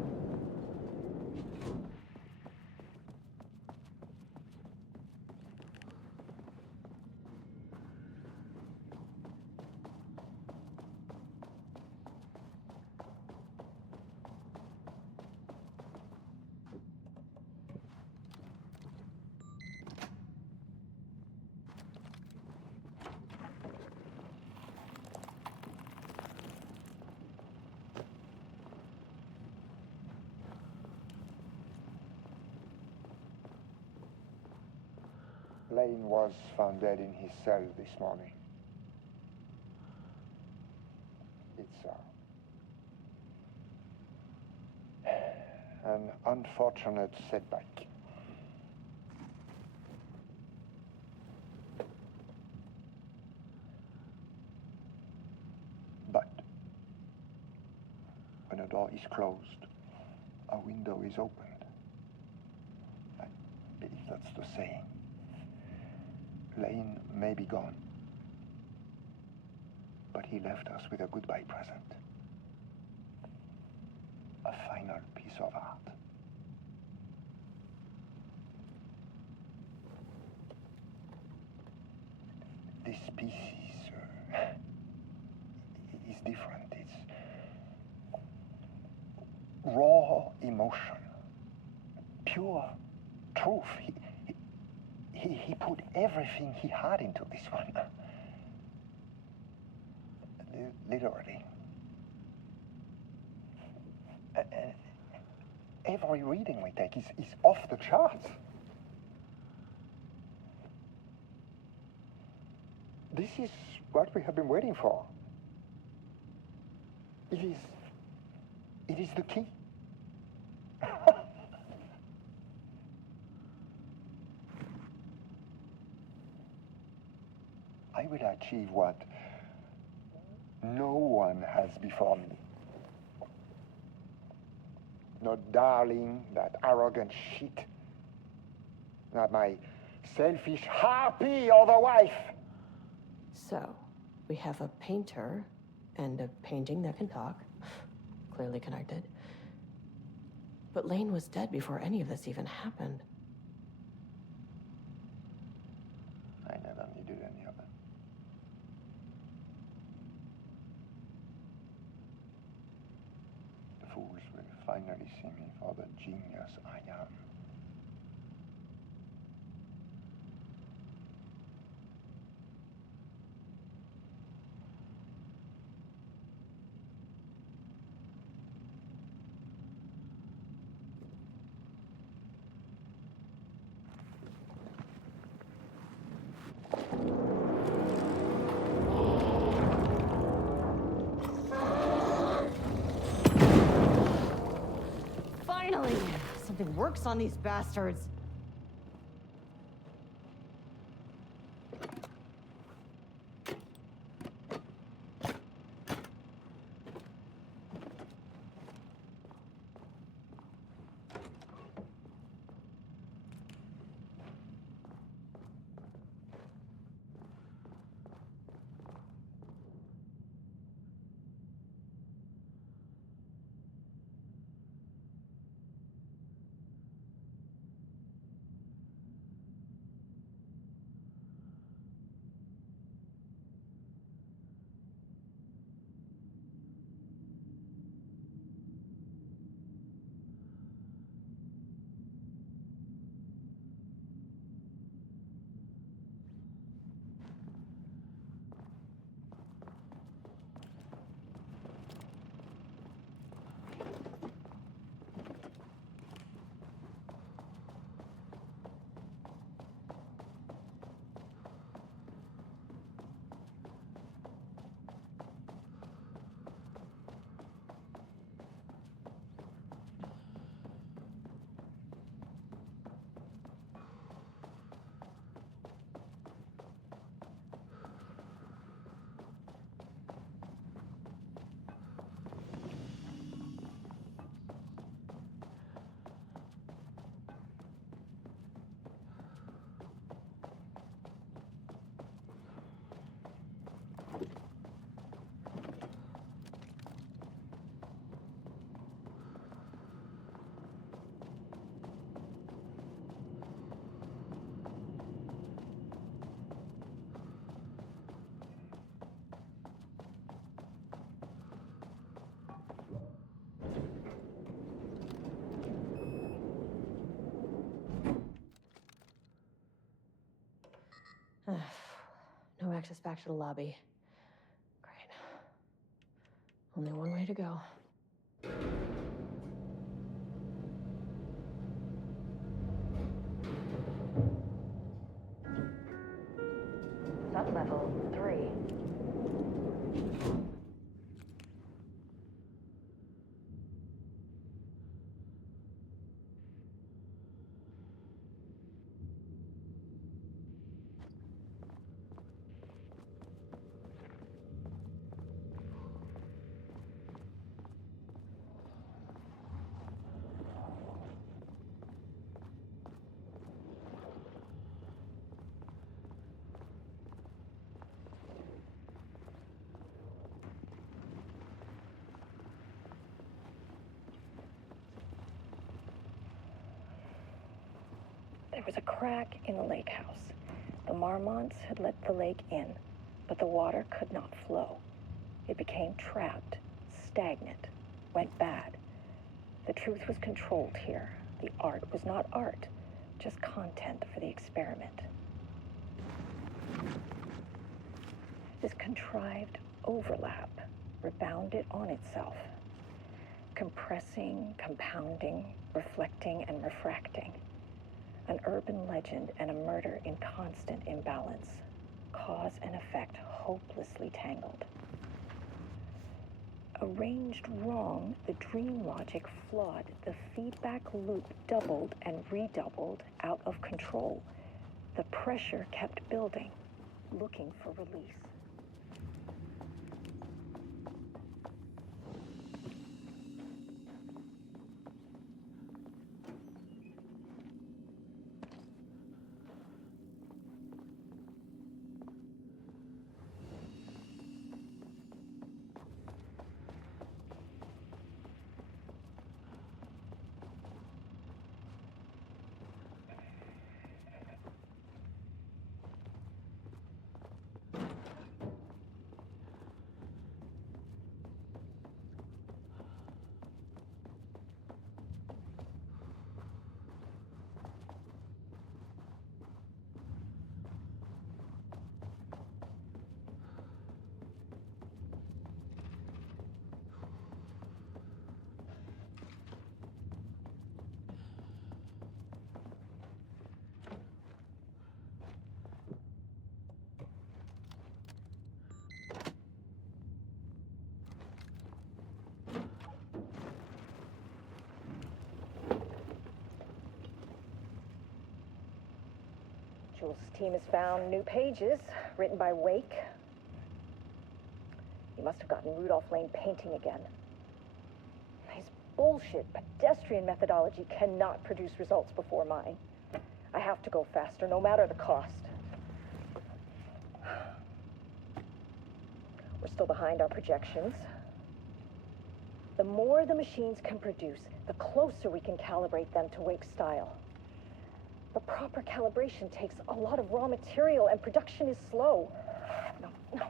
Lane was found dead in his cell this morning. It's an unfortunate setback. But when a door is closed, a window is opened. I believe that's the saying. Lane may be gone, but he left us with a goodbye present. A final piece of art. This piece is different. It's raw emotion, pure truth. He put everything he had into this one. Literally. Every reading we take is off the charts. This is what we have been waiting for. It is the key. I will achieve what no one has before me. Not darling, that arrogant shit. Not my selfish harpy or the wife. So, we have a painter and a painting that can talk. Clearly connected. But Lane was dead before any of this even happened. I never needed any of it. The fools will finally see me for the genius I am. Finally! Something works on these bastards. access back to the lobby. Great. Only one way to go. Sublevel 3. There was a crack in the lake house. The Marmonts had let the lake in, but the water could not flow. It became trapped, stagnant, went bad. The truth was controlled here. The art was not art, just content for the experiment. This contrived overlap rebounded on itself, compressing, compounding, reflecting, and refracting. An urban legend and a murder in constant imbalance, cause and effect hopelessly tangled. Arranged wrong, the dream logic flawed, the feedback loop doubled and redoubled out of control. The pressure kept building, looking for release. Jules' team has found new pages written by Wake. He must have gotten Rudolph Lane painting again. His bullshit pedestrian methodology cannot produce results before mine. I have to go faster, no matter the cost. We're still behind our projections. The more the machines can produce, the closer we can calibrate them to Wake's style. The proper calibration takes a lot of raw material, and production is slow. No.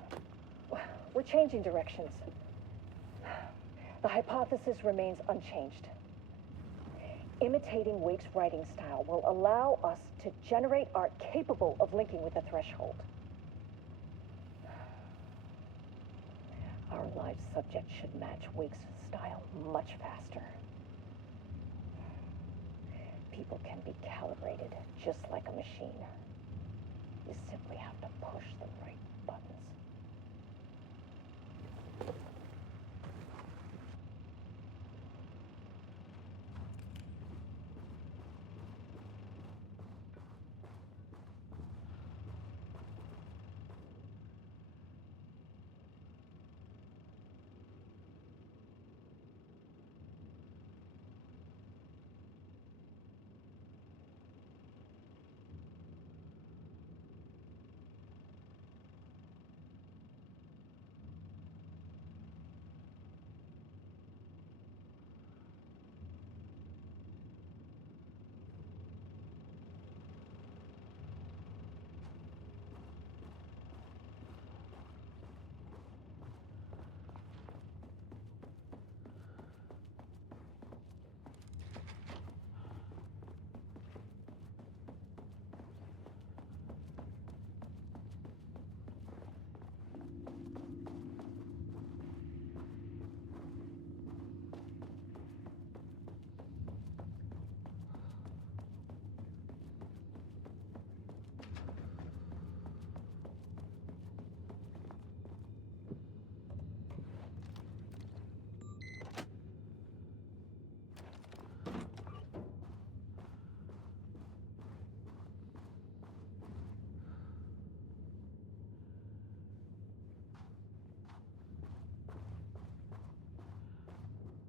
We're changing directions. The hypothesis remains unchanged. Imitating Wake's writing style will allow us to generate art capable of linking with the threshold. Our live subject should match Wake's style much faster. People can be calibrated just like a machine. You simply have to push the right buttons.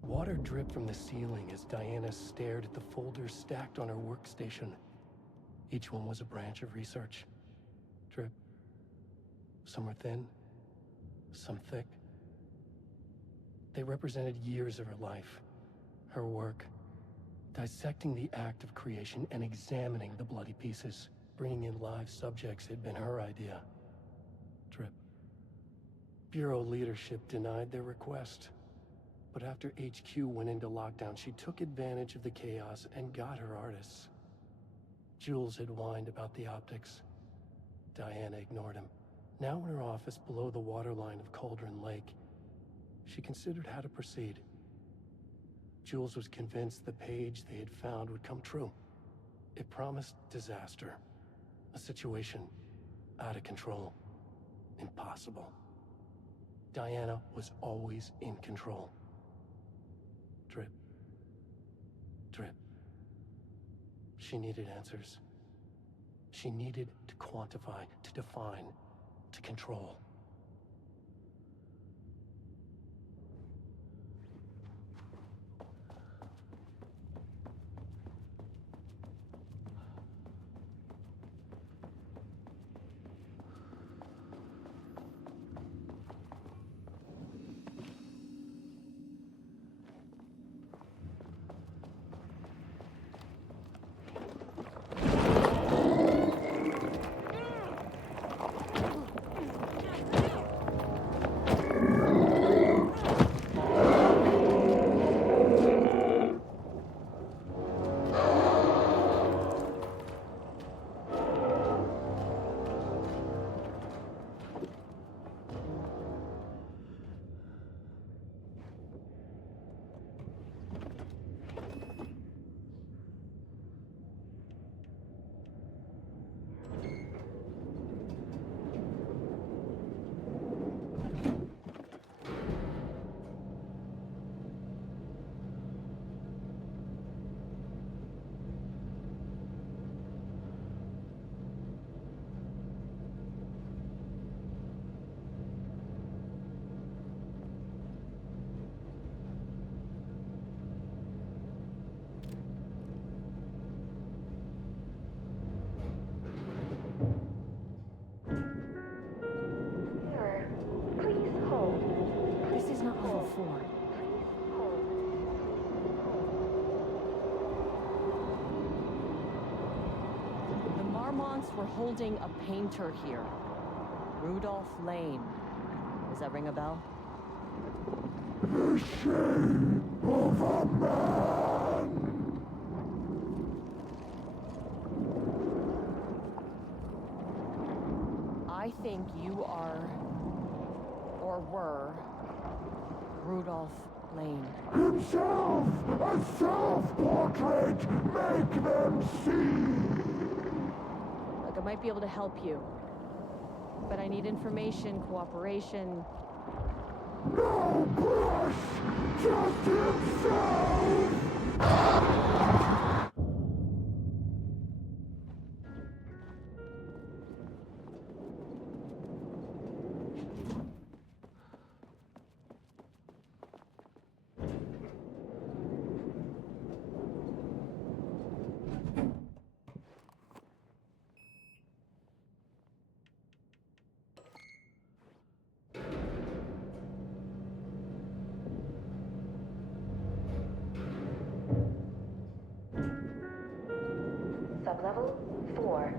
Water dripped from the ceiling as Diana stared at the folders stacked on her workstation. Each one was a branch of research. Drip. Some were thin, some thick. They represented years of her life, her work, dissecting the act of creation and examining the bloody pieces. Bringing in live subjects had been her idea. Drip. Bureau leadership denied their request. But after HQ went into lockdown, she took advantage of the chaos and got her artists. Jules had whined about the optics. Diana ignored him. Now in her office below the waterline of Cauldron Lake, she considered how to proceed. Jules was convinced the page they had found would come true. It promised disaster. A situation out of control. Impossible. Diana was always in control. Drip. Drip. She needed answers. She needed to quantify, to define, to control. We're holding a painter here. Rudolph Lane. Does that ring a bell? The shame of a man! I think you are, or were, Rudolph Lane. Himself! A self-portrait! Make them see! Look, I might be able to help you. But I need information, cooperation. No brush! Just himself! Sublevel 4.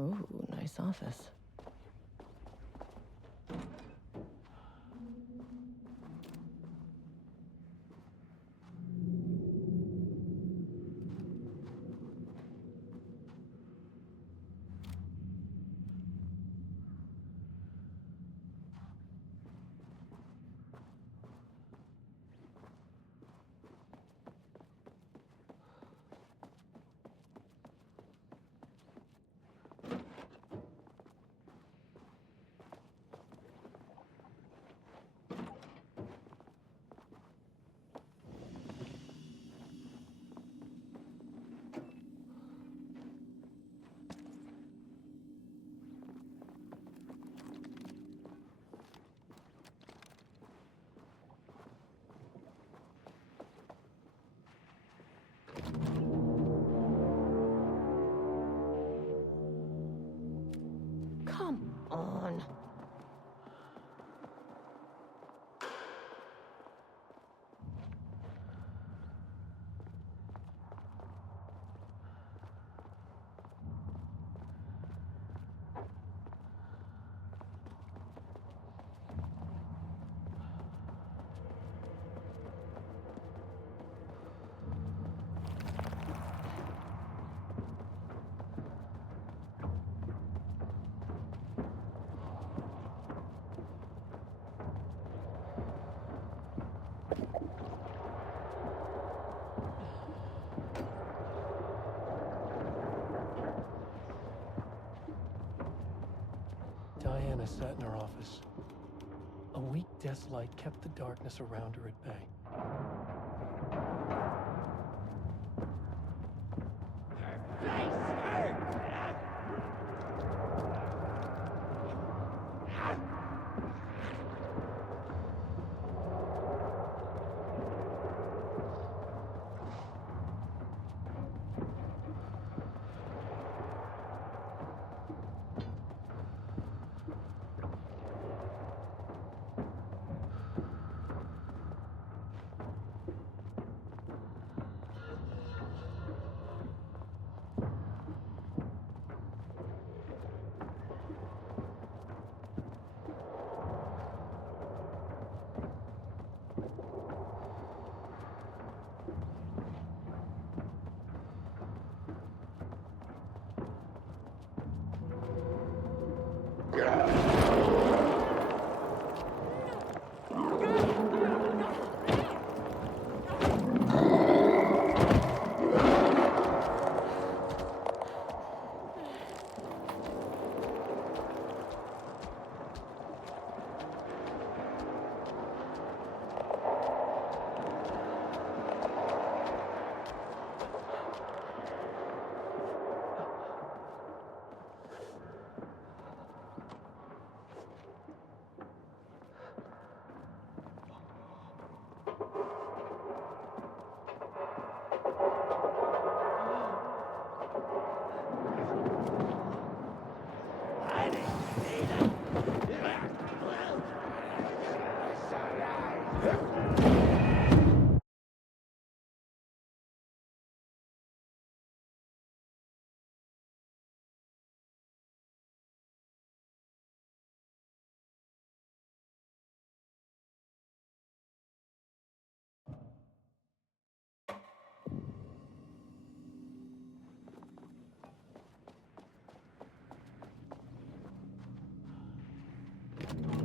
Ooh, nice office. Diana sat in her office. A weak desk light kept the darkness around her at bay.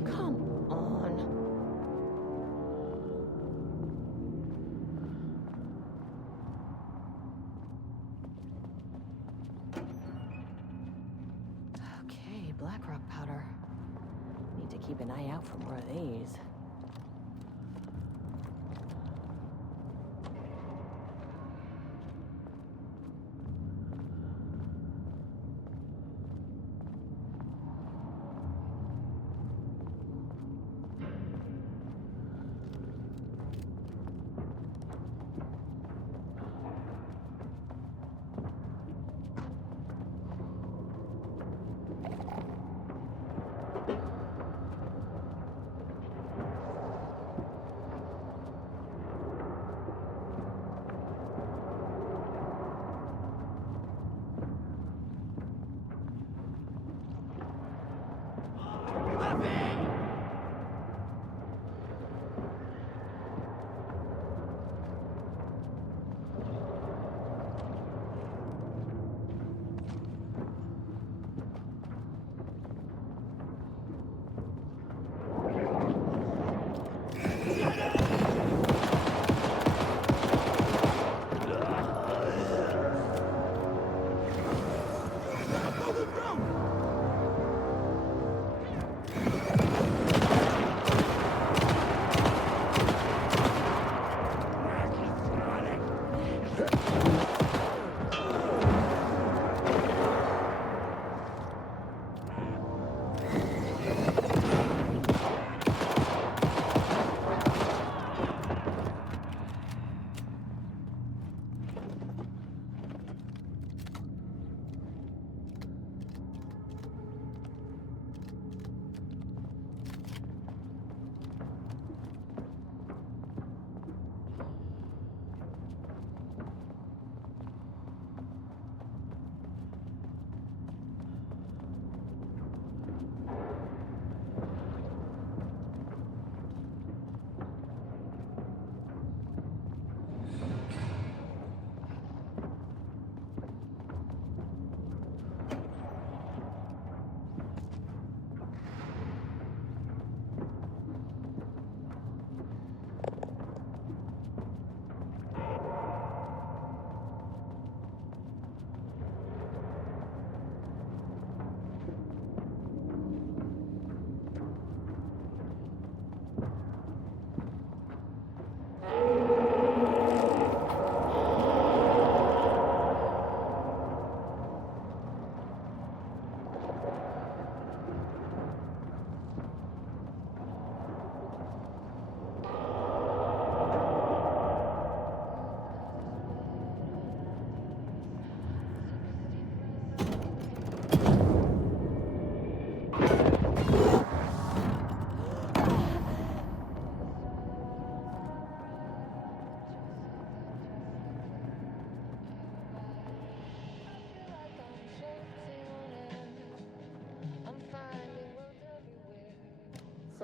Come on. Okay, black rock powder. Need to keep an eye out for more of these.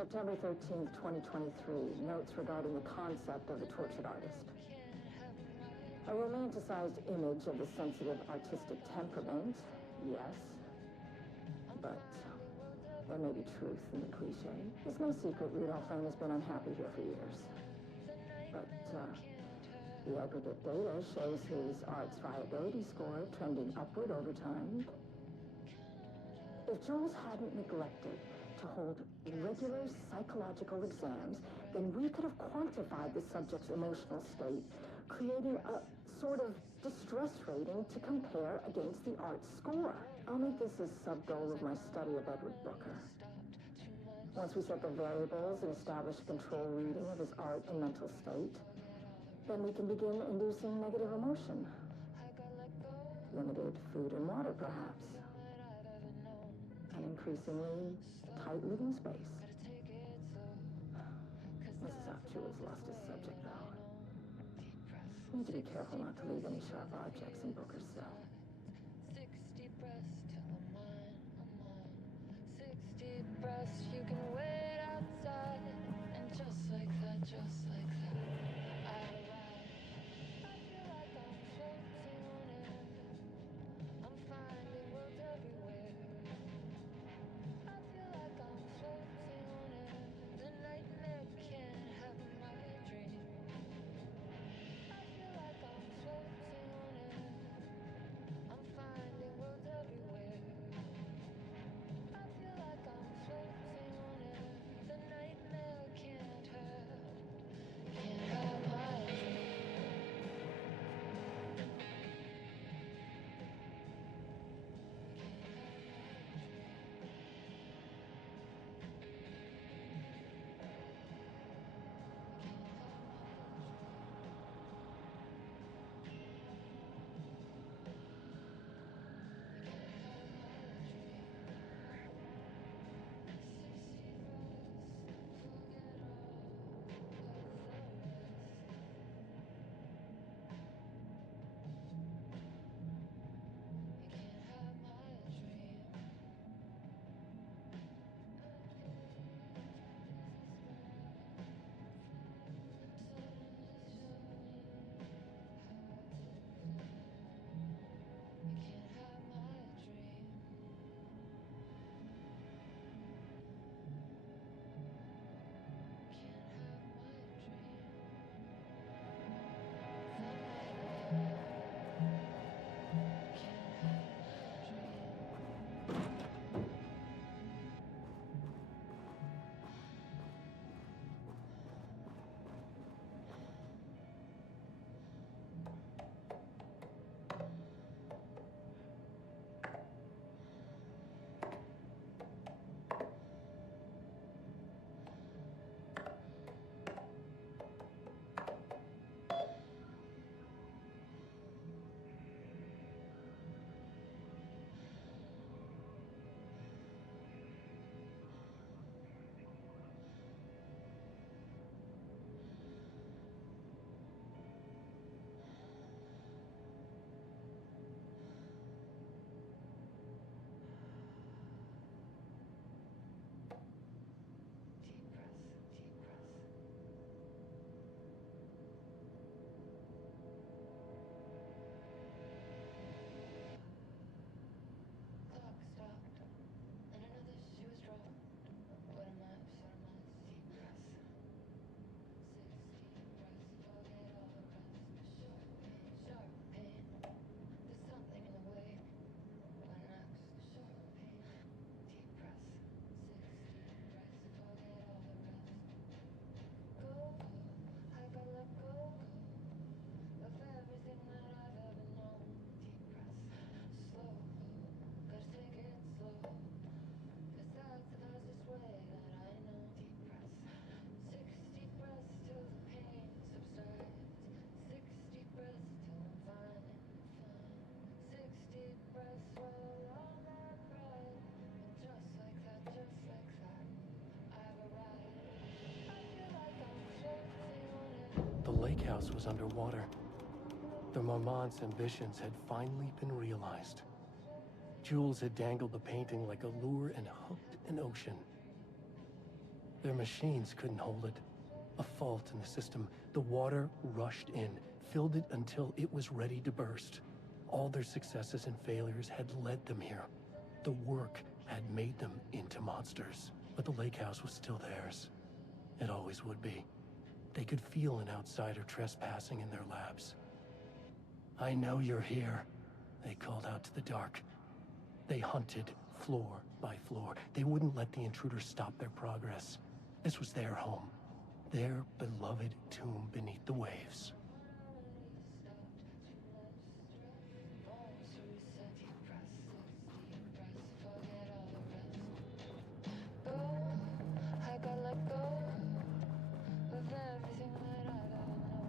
September 13th, 2023, notes regarding the concept of the tortured artist. A romanticized image of the sensitive artistic temperament, yes. But there may be truth in the cliche. It's no secret Rudolph Lane has been unhappy here for years. But the aggregate data shows his art's viability score trending upward over time. If Jules hadn't neglected to hold regular psychological exams, then we could have quantified the subject's emotional state, creating a sort of distress rating to compare against the art score. I'll make this a sub-goal of my study of Edward Booker. Once we set the variables and establish a control reading of his art and mental state, then we can begin inducing negative emotion. Limited food and water, perhaps. An increasingly tight living space. This is how Jules lost his subject, though. We need to be careful not to leave any sharp objects in Booker's cell. 60 breaths till I'm on. 60 breaths, you can wait outside. And just like that, I arrive. I feel like I'm floating on air. I'm finding worlds everywhere. I feel like I'm floating on air. The nightmare can't have my dream. I feel like I'm floating on air. I'm finding worlds everywhere. I feel like I'm floating on air. The nightmare can't have my dream. The lake house was underwater. The Marmont's ambitions had finally been realized. Jules had dangled the painting like a lure and hooked an ocean. Their machines couldn't hold it. A fault in the system. The water rushed in, filled it until it was ready to burst. All their successes and failures had led them here. The work had made them into monsters. But the lake house was still theirs. It always would be. They could feel an outsider trespassing in their labs. "I know you're here," they called out to the dark. They hunted floor by floor. They wouldn't let the intruders stop their progress. This was their home, their beloved tomb beneath the waves. I gotta let go of everything that I don't know.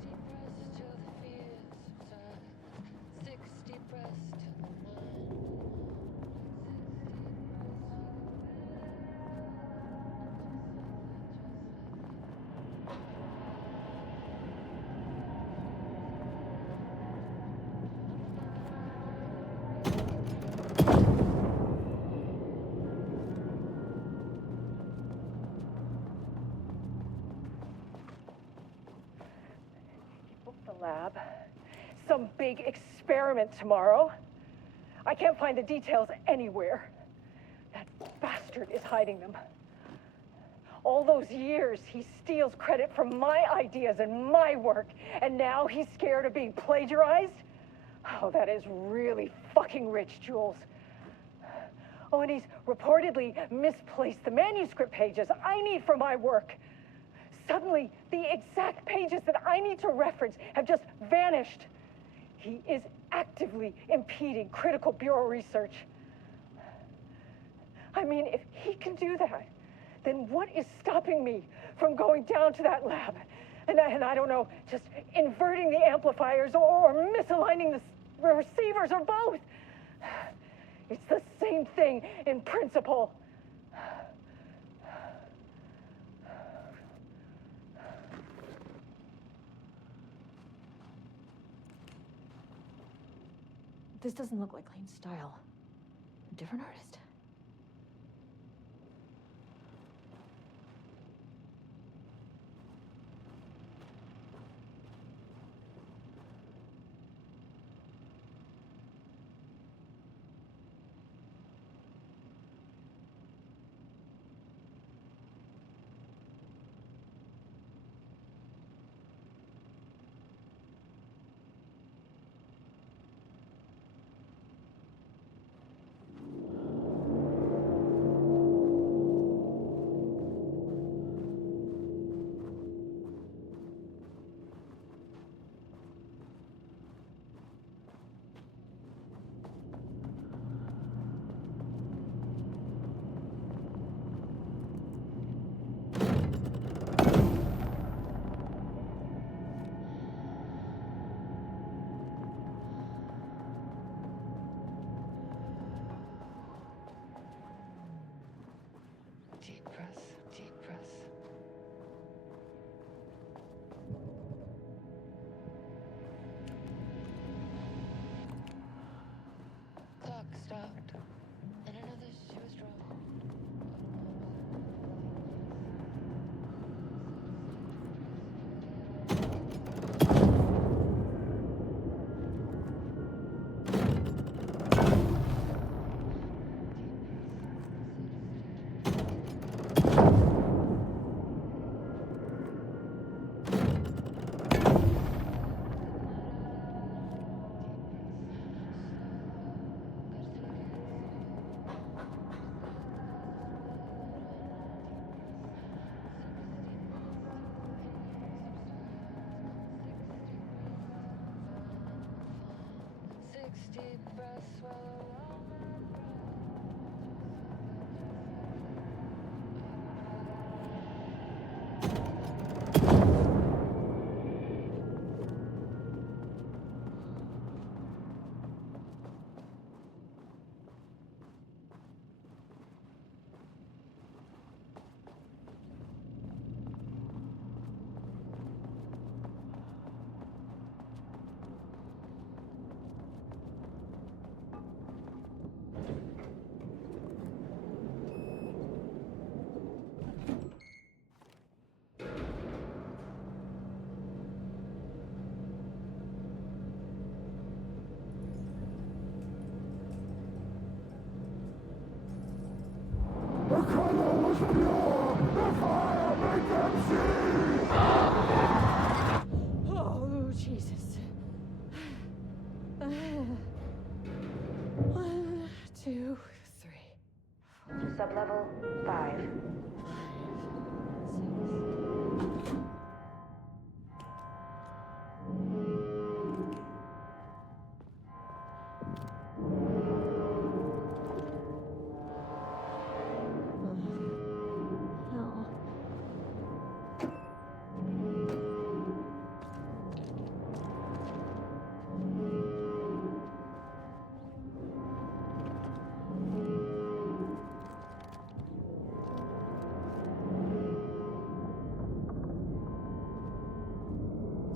Deep breaths till the fears subside. 6 deep breaths till the mind. Booked the lab. Some big experiment tomorrow. I can't find the details anywhere. That bastard is hiding them. All those years, he steals credit for my ideas and my work, and now he's scared of being plagiarized? Oh, that is really fucking rich, Jules. Oh, and he's reportedly misplaced the manuscript pages I need for my work. Suddenly, the exact pages that I need to reference have just vanished. He is actively impeding critical bureau research. I mean, if he can do that, then what is stopping me from going down to that lab? And I don't know, just inverting the amplifiers or misaligning the receivers or both. It's the same thing in principle. This doesn't look like Lane's style. A different artist. Deep breath, deep breath. Clock stopped, and another she was drawn. Deep breath, swallow all my Sublevel 5. Hell.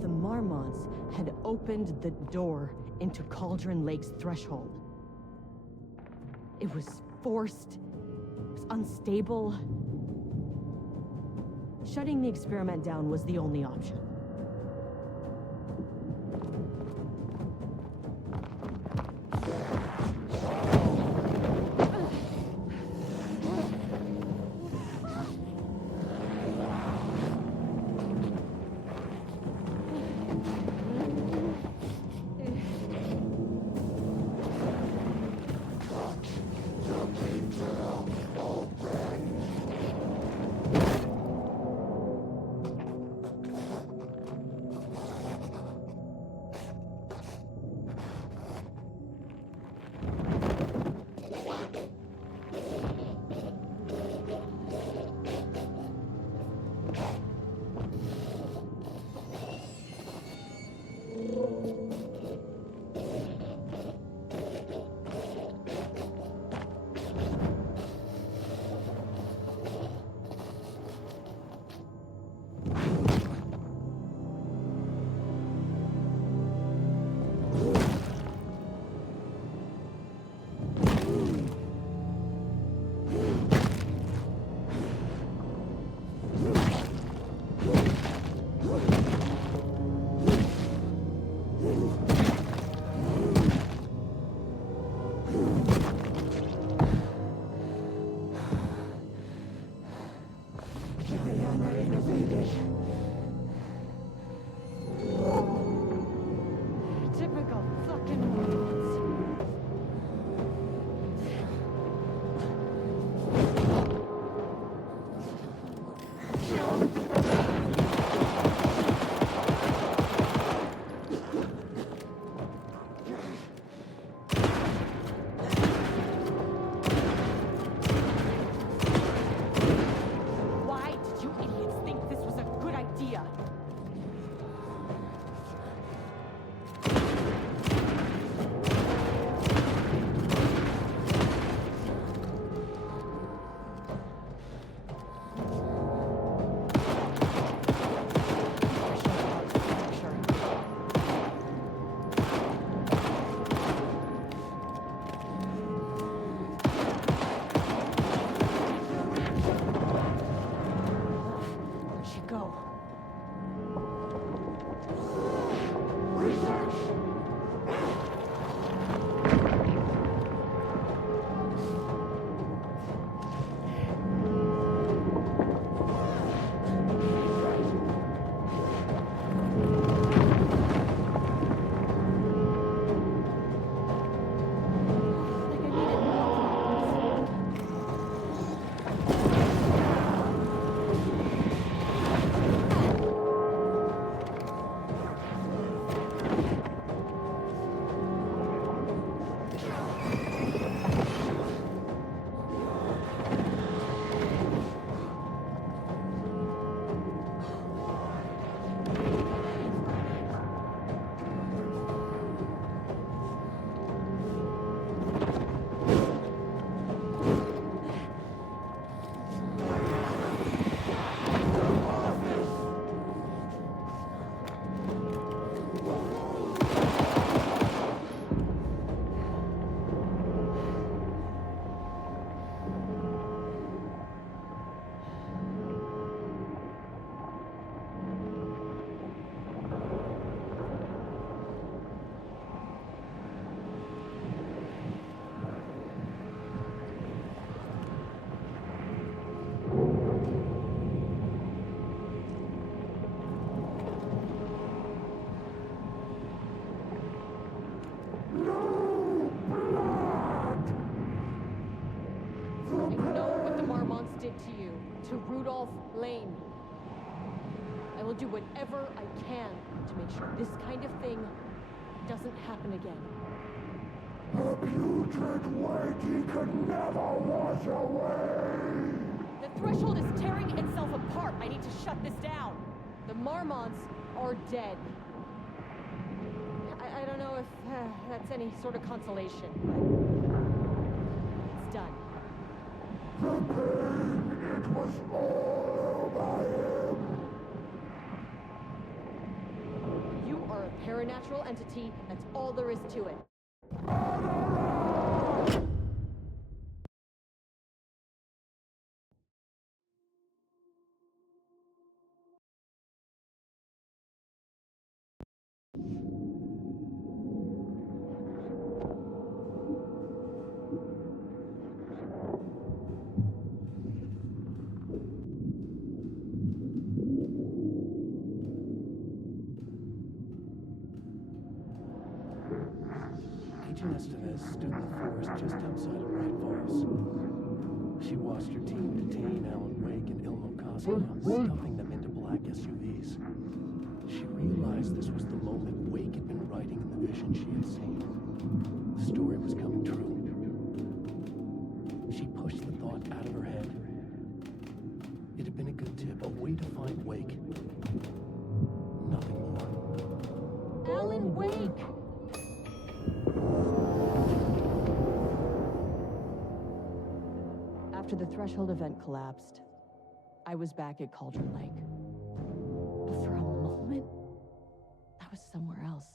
The Marmonts had opened the door into Cauldron Lake's threshold. It was forced, it was unstable. Shutting the experiment down was the only option. Typical fucking Marmonts. Golf Lane. I will do whatever I can to make sure this kind of thing doesn't happen again. A putrid weight he could never wash away! The threshold is tearing itself apart. I need to shut this down. The Marmonts are dead. I don't know if that's any sort of consolation, but it's done. The pain, it was all over him! You are a paranatural entity. That's all there is to it. Agent Estevez stood in the forest just outside of Bright Falls. She watched her team detain Alan Wake and Ilmo Koski, stuffing them into black SUVs. She realized this was the moment Wake had been writing in the vision she had seen. The story was coming true. She pushed the thought out of her head. It had been a good tip, a way to find Wake. Nothing more. Alan Wake! After the threshold event collapsed, I was back at Cauldron Lake. But for a moment, I was somewhere else.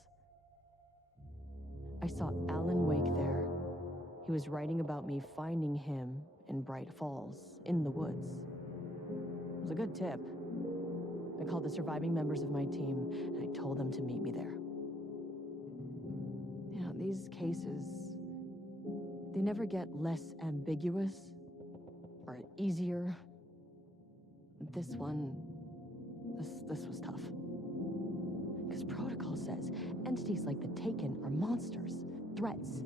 I saw Alan Wake there. He was writing about me finding him in Bright Falls, in the woods. It was a good tip. I called the surviving members of my team, and I told them to meet me there. You know, these cases, they never get less ambiguous or easier. This one, this was tough. Because protocol says entities like the Taken are monsters, threats.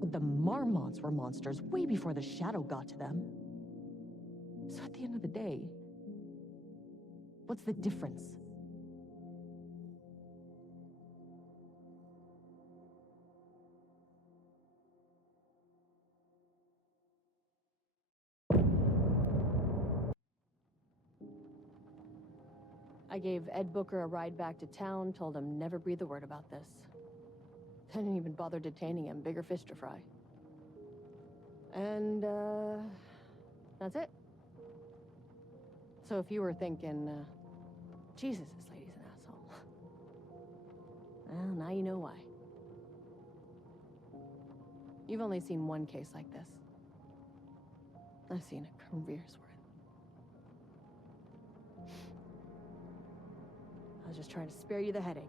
The Marmonts were monsters way before the Shadow got to them. So at the end of the day, what's the difference? I gave Ed Booker a ride back to town, told him never breathe a word about this. I didn't even bother detaining him, bigger fish to fry. And, that's it. So if you were thinking, Jesus, this lady's an asshole. Well, now you know why. You've only seen one case like this. I've seen a career's worth. I was just trying to spare you the headache.